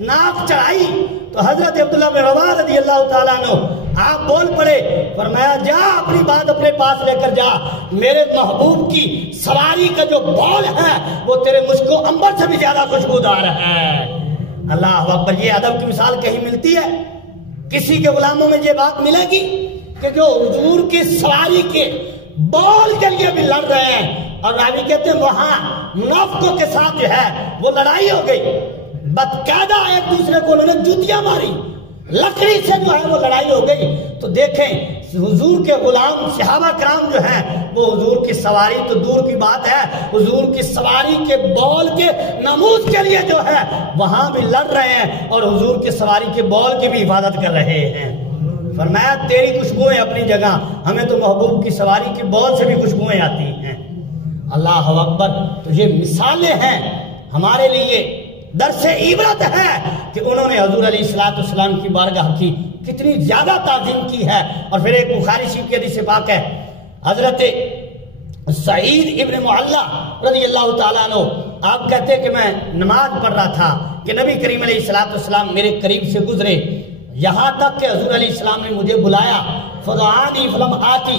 ناک چڑھائی، تو حضرت عبداللہ بن رواحہ رضی اللہ تعالیٰ عنہ آپ بول پڑے، فرمایا جا اپنی بات اپنے پاس لے کر جا، میرے محبوب کی سواری کا جو بول ہے وہ تیرے مشک و عنبر سے بھی زیادہ خوشبودار ہے۔ اللہ اکبر، یہ ادب کی مثال کہیں ملتی ہے؟ کسی کے غلاموں میں یہ بات ملے گی کہ جو حضور کی سواری کے بول کے لیے بھی لڑ رہے ہیں؟ اور راوی کہتے ہیں وہاں منافقوں کے ساتھ جو ہے وہ لڑائی ہو گئی، بدقاعدہ ایک دوسرے کو انہوں نے جوتیاں ماری، لکڑی سے جو ہے وہ لڑائی ہو گئی تو دیکھیں حضور کے غلام صحابہ کرام جو ہیں وہ حضور کی سواری تو دور کی بات ہے، حضور کی سواری کے بول کے نموز کے لیے جو ہے وہاں بھی لڑ رہے ہیں اور حضور کی سواری کے بول کی بھی حفاظت کر رہے ہیں۔ فرمایا تیری خوشبوئیں اپنی جگہ، ہمیں تو محبوب کی سواری کی بول سے بھی خوشبوئیں آتی ہیں۔ اللہ اکبر۔ تو یہ مثالیں ہیں ہمارے لیے، درس عبرت ہے کہ انہوں نے حضور علیہ السلام کی بارگاہ کی کتنی زیادہ تعظیم کی ہے۔ اور پھر ایک بخاری شریف کی حدیث پاک ہے، حضرت سعید ابن معلہ رضی اللہ تعالیٰ عنہ آپ کہتے ہیں کہ میں نماز پڑھ رہا تھا کہ نبی کریم علیہ السلام میرے قریب سے گزرے، یہاں تک کہ حضور علیہ السلام نے مجھے بلایا، فدعانی فلم آتی،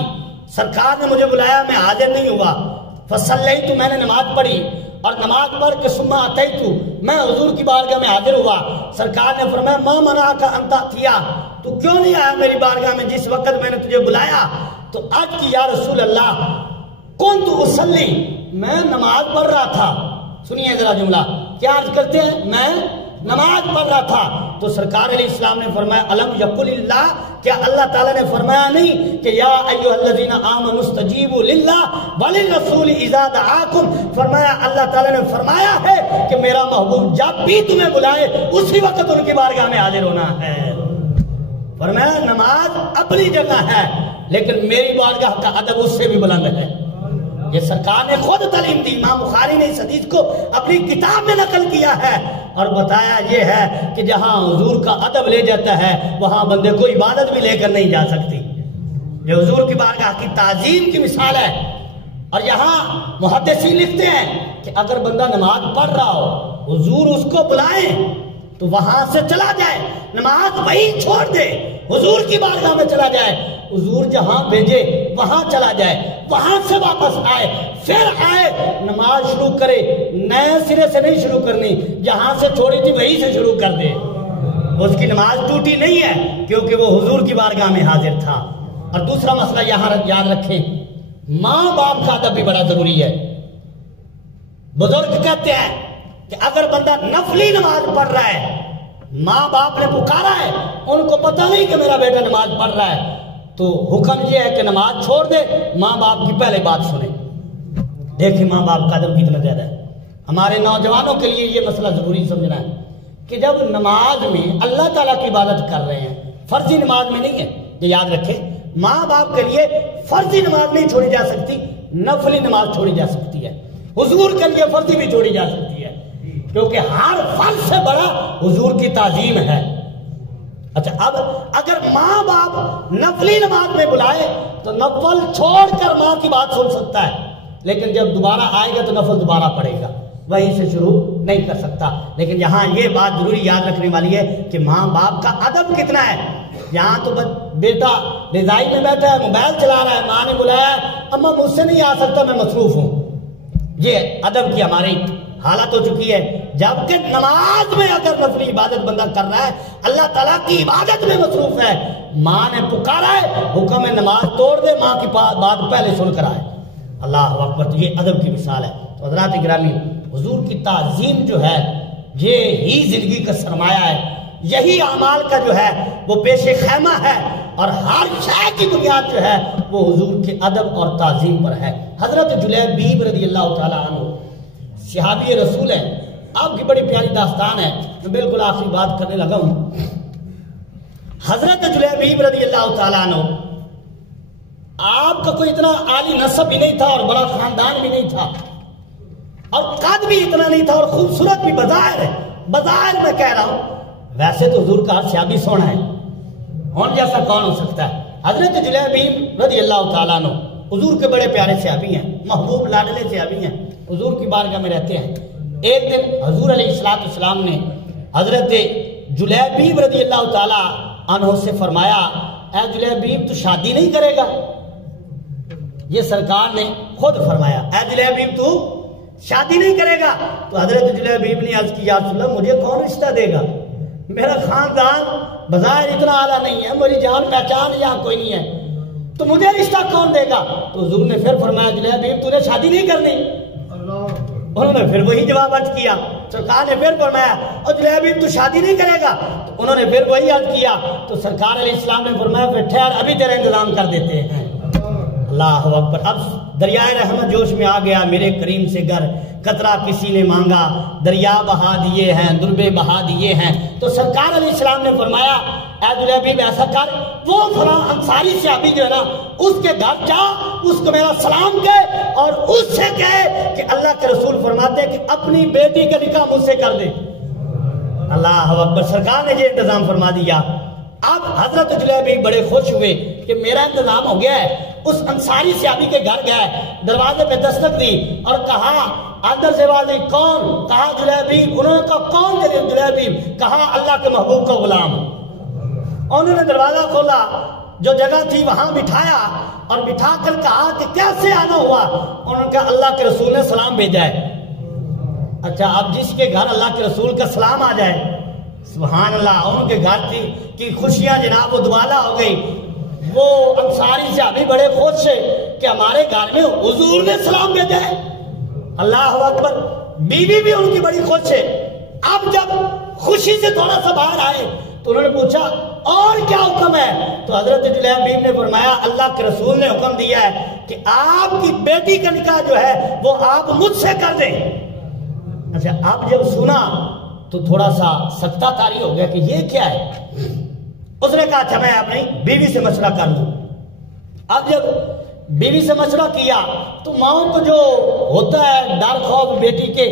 سرکار نے مجھے بلایا میں حاضر نہیں ہوا، فصلیت میں نے نماز پڑھی، اور نماز پڑھ کے ثم اتیت میں حضور کی بارگاہ میں حاضر ہوا، سرکار نے فرمایا ما منعک ان تأتی، تو کیوں نہیں آیا میری بارگاہ میں جس وقت میں نے تجھے بلایا؟ تو عرض کی یا رسول اللہ کنت اصلی، میں نماز پڑھ رہا تھا۔ سنیے ذرا جملہ، کیا عرض کرتے ہیں؟ میں نماز پڑھ رہا تھا۔ تو سرکار علیہ السلام نے فرمایا الم یقل اللہ، کیا اللہ تعالیٰ نے فرمایا نہیں کہ یا ایھا الذین آمنوا استجیبوا للہ وللرسول اذا دعاکم؟ فرمایا اللہ تعالیٰ نے فرمایا ہے کہ میرا محبوب جب بھی تمہیں بلائے اسی وقت ان کی بارگاہ میں حاضر ہونا ہے۔ فرمایا نماز اپنی جگہ ہے لیکن میری بارگاہ کا ادب اس سے بھی بلند ہے۔ یہ سرکار نے خود تعلیم دی، امام بخاری نے اس حدیث کو اپنی کتاب میں نقل کیا ہے اور بتایا یہ ہے کہ جہاں حضور کا ادب لے جاتا ہے وہاں بندے کو عبادت بھی لے کر نہیں جا سکتی۔ یہ حضور کی بارگاہ کی تعظیم کی مثال ہے۔ اور یہاں محدثین لکھتے ہیں کہ اگر بندہ نماز پڑھ رہا ہو، حضور اس کو بلائیں تو وہاں سے چلا جائے، نماز وہی چھوڑ دے، حضور کی بارگاہ میں چلا جائے، حضور جہاں بھیجے وہاں چلا جائے، وہاں سے واپس آئے، پھر آئے نماز شروع کرے، نئے سرے سے نہیں شروع کرنی، جہاں سے چھوڑی تھی وہیں سے شروع کر دے، اس کی نماز ٹوٹی نہیں ہے کیونکہ وہ حضور کی بارگاہ میں حاضر تھا۔ اور دوسرا مسئلہ یہاں یاد رکھیں، ماں باپ کا ادب بھی بڑا ضروری ہے۔ بزرگ کہتے ہیں کہ اگر بندہ نفلی نماز پڑھ رہا ہے، ماں باپ نے پکارا ہے، ان کو پتہ نہیں کہ میرا بیٹا نماز پڑھ رہا ہے، تو حکم یہ ہے کہ نماز چھوڑ دے، ماں باپ کی پہلے بات سنیں۔ دیکھیں ماں باپ کا ادب کتنا زیادہ ہے۔ ہمارے نوجوانوں کے لیے یہ مسئلہ ضروری سمجھنا ہے کہ جب نماز میں اللہ تعالیٰ کی عبادت کر رہے ہیں، فرضی نماز میں نہیں ہے، یہ یاد رکھیں، ماں باپ کے لیے فرضی نماز نہیں چھوڑی جا سکتی، نفلی نماز چھوڑی جا سکتی ہے، حضور کے لیے فرضی بھی چھوڑی جا سکتی ہے، کیونکہ ہر فرض سے بڑا حضور کی تعظیم ہے۔ اچھا، اب اگر ماں باپ نفلی نماز میں بلائے تو نفل چھوڑ کر ماں کی بات سن سکتا ہے، لیکن جب دوبارہ آئے گا تو نفل دوبارہ پڑھے گا، وہیں سے شروع نہیں کر سکتا۔ لیکن یہاں یہ بات ضروری یاد رکھنے والی ہے کہ ماں باپ کا ادب کتنا ہے۔ یہاں تو بیٹا رضائی میں بیٹھا ہے، موبائل چلا رہا ہے، ماں نے بلایا اما مجھ سے نہیں آ سکتا میں مصروف ہوں، یہ ادب کی ہماری حالت ہو چکی ہے۔ جبکہ نماز میں اگر نفلی عبادت بندہ کر رہا ہے، اللہ تعالیٰ کی عبادت میں مصروف ہے، ماں نے پکارا ہے، حکم ہے نماز توڑ دے، ماں کی بات پہلے سن کر آئے۔ اللہ اکبر، تو یہ ادب کی مثال ہے۔ تو حضرات گرامی، حضور کی تعظیم جو ہے یہ ہی زندگی کا سرمایہ ہے، یہی اعمال کا جو ہے وہ پیش خیمہ ہے، اور ہر شے کی بنیاد جو ہے وہ حضور کے ادب اور تعظیم پر ہے۔ حضرت جلیبیب رضی اللہ تعالیٰ عنہ صحابی رسول ہیں، آپ کی بڑی پیاری داستان ہے، میں بالکل آخری بات کرنے لگا ہوں۔ حضرت جلیبیب رضی اللہ تعالیٰ عنہ، آپ کا کوئی اتنا عالی نسب بھی نہیں تھا اور بڑا خاندان بھی نہیں تھا، اور قد بھی اتنا نہیں تھا، اور خوبصورت بھی بظاہر ہے، بظاہر میں کہہ رہا ہوں، ویسے تو حضور کا صحابی سونا ہے، ان جیسا کون ہو سکتا ہے۔ حضرت جلیبیب رضی اللہ تعالیٰ عنہ حضور کے بڑے پیارے صحابی ہیں، محبوب لاڈلے صحابی ہیں، حضور کی بارگاہ میں رہتے ہیں۔ ایک دن حضور علیہ السلام نے حضرت جلیبیب رضی اللہ تعالیٰ عنہ سے فرمایا، اے جلیبیب تو شادی نہیں کرے گا؟ یہ سرکار نے خود فرمایا، اے جلیبیب تو شادی نہیں کرے گا؟ تو حضرت جلیبیب نے عرض کی، یا رسول اللہ مجھے کون رشتہ دے گا؟ میرا خاندان بظاہر اتنا اعلیٰ نہیں ہے، میری جان پہچان یہاں کوئی نہیں ہے، تو مجھے رشتہ کون دے گا؟ تو حضور نے پھر فرمایا، جلیبیب تو نے شادی نہیں کرنی؟ انہوں نے پھر وہی جواب عرض کیا. سرکار نے پھر فرمایا اور جلیبی تو شادی نہیں کرے گا؟ تو انہوں نے پھر وہی عرض کیا. تو سرکار علیہ السلام نے فرمایا پھر ٹھہر ابھی تیرا انتظام کر دیتے ہیں. اللہ اکبر. اب دریائے رحمت جوش میں آ گیا. میرے کریم سے گر قطرہ کسی نے مانگا، دریا بہا دیے ہیں، دربے بہا دیے ہیں. تو سرکار علیہ السلام نے فرمایا اے جلیبی ایسا کر، وہ فلاں انصاری صحابی جو ہے نا اس کے گھر جا، اس کو میرا سلام کہے اور اس سے کہے کہ اللہ کے رسول فرماتے ہیں کہ اپنی بیٹی کا نکاح مجھ سے کر دے. اللہ اکبر. سرکار نے یہ انتظام فرما دیا. اب حضرت جلیبی بڑے خوش ہوئے کہ میرا انتظام ہو گیا ہے. اس انصاری صحابی کے گھر گئے، دروازے پہ دستک دی اور کہا اندر سے والی کون؟ کہا جلیبی. انہوں نے کہا کون جلیبی؟ کہا اللہ کے محبوب کا غلام. انہوں نے دروازہ کھولا، جو جگہ تھی وہاں بٹھایا اور بٹھا کر کہا کہ کیسے آنا ہوا؟ انہوں نے کہا اللہ کے رسول نے سلام بھیجا ہے. اچھا، اب جس کے گھر اللہ کے رسول کا سلام آ جائے، سبحان اللہ. ان کے گھر کی خوشیاں جناب وہ دوبالا ہو گئی. وہ انصاری صحابی بڑے خوش تھے کہ ہمارے گھر میں حضور نے سلام بھیجا ہے. اللہ اکبر. بیوی بھی ان کی بڑی خوش ہے. اب جب خوشی سے تھوڑا سا باہر آئے تو انہوں نے پوچھا اور کیا حکم ہے؟ تو حضرت جلیبی نے فرمایا اللہ کے رسول نے حکم دیا ہے کہ آپ کی بیٹی کا نکاح جو ہے وہ آپ مجھ سے کر دیں. اچھا، اب جب سنا تو تھوڑا سا سکتہ طاری ہو گیا کہ یہ کیا ہے. اس نے کہا اچھا میں اپنی بیوی سے مشورہ کر لوں. اب جب بیوی سے مشورہ کیا تو ماؤں کو جو ہوتا ہے ڈر خوف بیٹی کے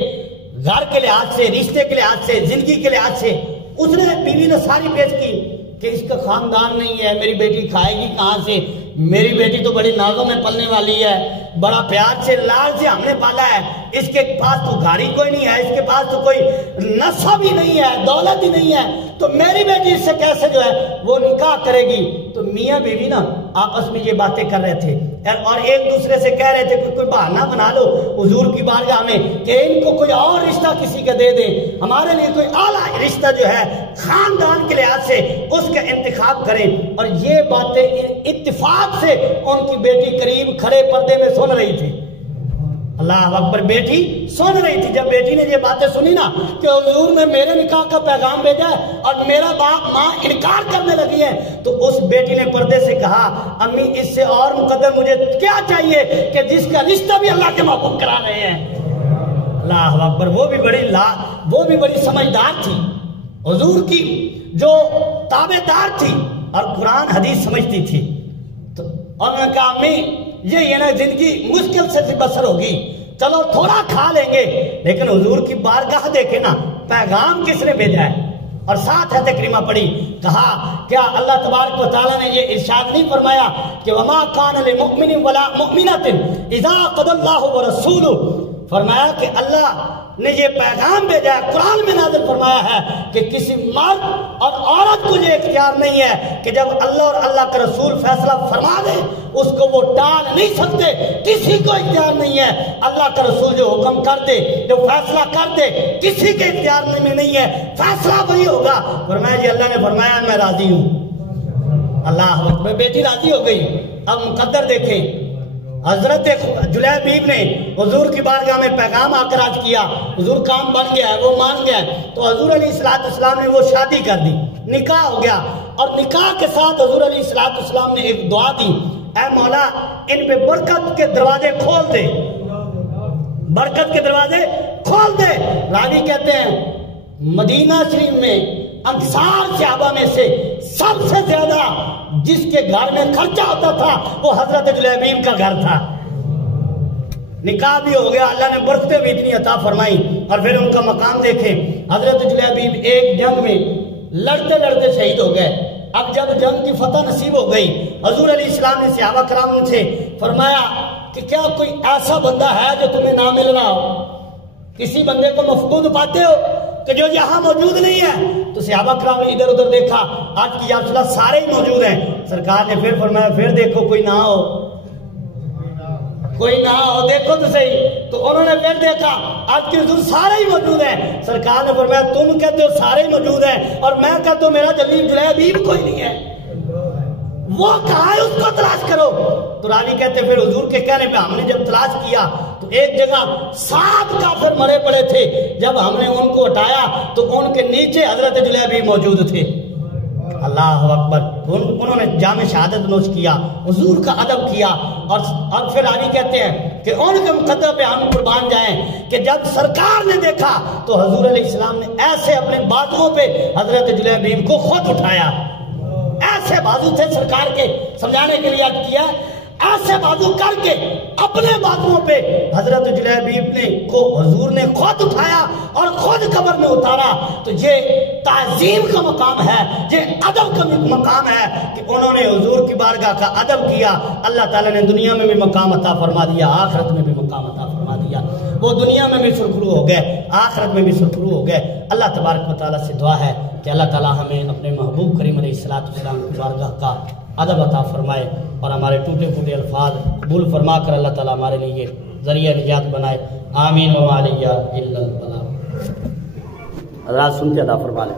گھر کے لحاظ سے، رشتے کے لحاظ سے، زندگی کے لحاظ سے، اس نے بیوی نے ساری پیش کی کہ اس کا خاندان نہیں ہے، میری بیٹی کھائے گی کہاں سے؟ میری بیٹی تو بڑی نازوں میں پلنے والی ہے، بڑا پیار سے لال سے ہم نے پالا ہے. اس کے پاس تو گاڑی کوئی نہیں ہے، اس کے پاس تو کوئی نسب ہی نہیں ہے، دولت ہی نہیں ہے، تو میری بیٹی اس سے کیسے جو ہے وہ نکاح کرے گی؟ تو میاں بیوی نا آپس میں یہ باتیں کر رہے تھے اور ایک دوسرے سے کہہ رہے تھے کہ کوئی بہانہ بنا لو حضور کی بارگاہ میں کہ ان کو کوئی اور رشتہ کسی کا دے دیں، ہمارے لیے کوئی اعلیٰ رشتہ جو ہے خاندان کے لحاظ سے اس کا انتخاب کریں. اور یہ باتیں اتفاق سے ان کی بیٹی قریب کھڑے پردے میں سن رہی تھی. اللہ اکبر. بیٹی سن رہی تھی. جب بیٹی نے یہ باتیں سنی نا کہ حضور نے میرے نکاح کا پیغام بھیجا ہے اور میرا باپ ماں انکار کرنے لگی ہے، تو اس بیٹی نے پردے سے کہا امی اس سے اور مقدر مجھے کیا چاہیے کہ جس کا رشتہ بھی اللہ کے محبوب کرا رہے ہیں. اللہ اکبر. وہ بھی بڑی سمجھدار تھی، حضور کی جو تابع دار تھی اور قرآن حدیث سمجھتی تھی. تو انہوں نے کہا امی یہ نا زندگی مشکل سے بسر ہوگی، چلو تھوڑا کھا لیں گے، لیکن حضور کی بارگاہ دیکھے نا پیغام کس نے بھیجا ہے. اور ساتھ ہے کریمہ پڑھی. کہا کیا اللہ تبارک و تعالیٰ نے یہ ارشاد نہیں فرمایا کہ وما کان للمؤمن ولا مؤمنۃ اذا قضى الله ورسوله؟ فرمایا کہ اللہ نے یہ پیغام بھیجا ہے، قرآن میں نازل فرمایا ہے کہ کسی مرد اور عورت کو یہ اختیار نہیں ہے کہ جب اللہ اور اللہ کا رسول فیصلہ فرما دے اس کو وہ ٹال نہیں سکتے. کسی کو اختیار نہیں ہے. اللہ کا رسول جو حکم کر دے، جو فیصلہ کر دے، کسی کے اختیار میں نہیں ہے، فیصلہ وہی ہوگا. فرمایا جی اللہ نے فرمایا میں راضی ہوں. اللہ اکبر. بیٹی راضی ہو گئی. اب مقدر دیکھیں، حضرت جلیبیب نے حضور کی بارگاہ میں پیغام آ کر عرض کیا، حضور کام بن گیا ہے، وہ مان گیا ہے. تو حضور علیہ السلام نے وہ شادی کر دی، نکاح ہو گیا. اور نکاح کے ساتھ حضور علیہ السلام نے ایک دعا دی، اے مولا ان پہ برکت کے دروازے کھول دے، برکت کے دروازے کھول دے. راوی کہتے ہیں مدینہ شریف میں انصار صحابہ میں سے سب سے زیادہ جس کے گھر میں خرچہ ہوتا تھا وہ حضرت جلیبیب کا گھر تھا. نکاح بھی ہو گیا، اللہ نے برکتیں بھی اتنی عطا فرمائی. اور پھر ان کا مقام دیکھیں، حضرت جلیبیب ایک جنگ میں لڑتے لڑتے شہید ہو گئے. اب جب جنگ کی فتح نصیب ہو گئی، حضور علیہ السلام نے صحابہ کرام سے فرمایا کہ کیا کوئی ایسا بندہ ہے جو تمہیں نہ مل رہا ہو؟ کسی بندے کو مفقود پاتے ہو کہ جو یہاں موجود نہیں ہے؟ تو صحابہ کرام نے ادھر ادھر دیکھا، آج کی یا رسول اللہ سارے ہی موجود ہیں. سرکار نے پھر فرمایا پھر دیکھو کوئی نہ ہو، کوئی نہ ہو، دیکھو تو صحیح. تو انہوں نے پھر دیکھا، آج کے حضور سارے ہی موجود ہیں. سرکار نے فرمایا تم کہتے ہو سارے ہی موجود ہیں اور میں کہتا ہوں میرا جلیب جلیبیب کوئی نہیں ہے. وہ کہاں ہے اس کو تلاش کرو. تو رانی کہتے پھر حضور کے کہنے پہ ہم نے جب تلاش کیا تو ایک جگہ 7 کافر مرے پڑے تھے. جب ہم نے ان کو ہٹایا تو ان کے نیچے حضرت جلیبی موجود تھے. اللہ اکبر. انہوں نے جام شہادت نوش کیا, حضور کا ادب کیا. اور پھر رانی کہتے ہیں کہ ان کے مقدر پہ ہم قربان جائیں کہ جب سرکار نے دیکھا تو حضور علیہ السلام نے ایسے اپنے بازوؤں پہ حضرت جلیبیب کو خود اٹھایا. ایسے بازو تھے سرکار کے, سمجھانے کے لیے عرض کیا, ایسے بازو کر کے اپنے بازوؤں پہ حضرت جلیبیب نے کو حضور نے خود اٹھایا اور خود قبر میں اتارا. تو یہ تعظیم کا مقام ہے, یہ ادب کا مقام ہے کہ انہوں نے حضور کی بارگاہ کا ادب کیا. اللہ تعالیٰ نے دنیا میں بھی مقام عطا فرما دیا, آخرت میں بھی مقام عطا فرما دیا. وہ دنیا میں بھی سرخرو ہو گئے, آخرت میں بھی سرخرو ہو گئے. اللہ تبارک و تعالیٰ سے دعا ہے کہ اللہ تعالیٰ ہمیں اپنے محبوب کریم علیہ السلام کی بارگاہ کا ادب عطا فرمائے اور ہمارے ٹوٹے پھوٹے الفاظ قبول فرما کر اللہ تعالیٰ ہمارے لیے ذریعہ نجات بنائے. آمین. وما علیہ الا البلاغ. حضرات سن کے ادا فرما لیں.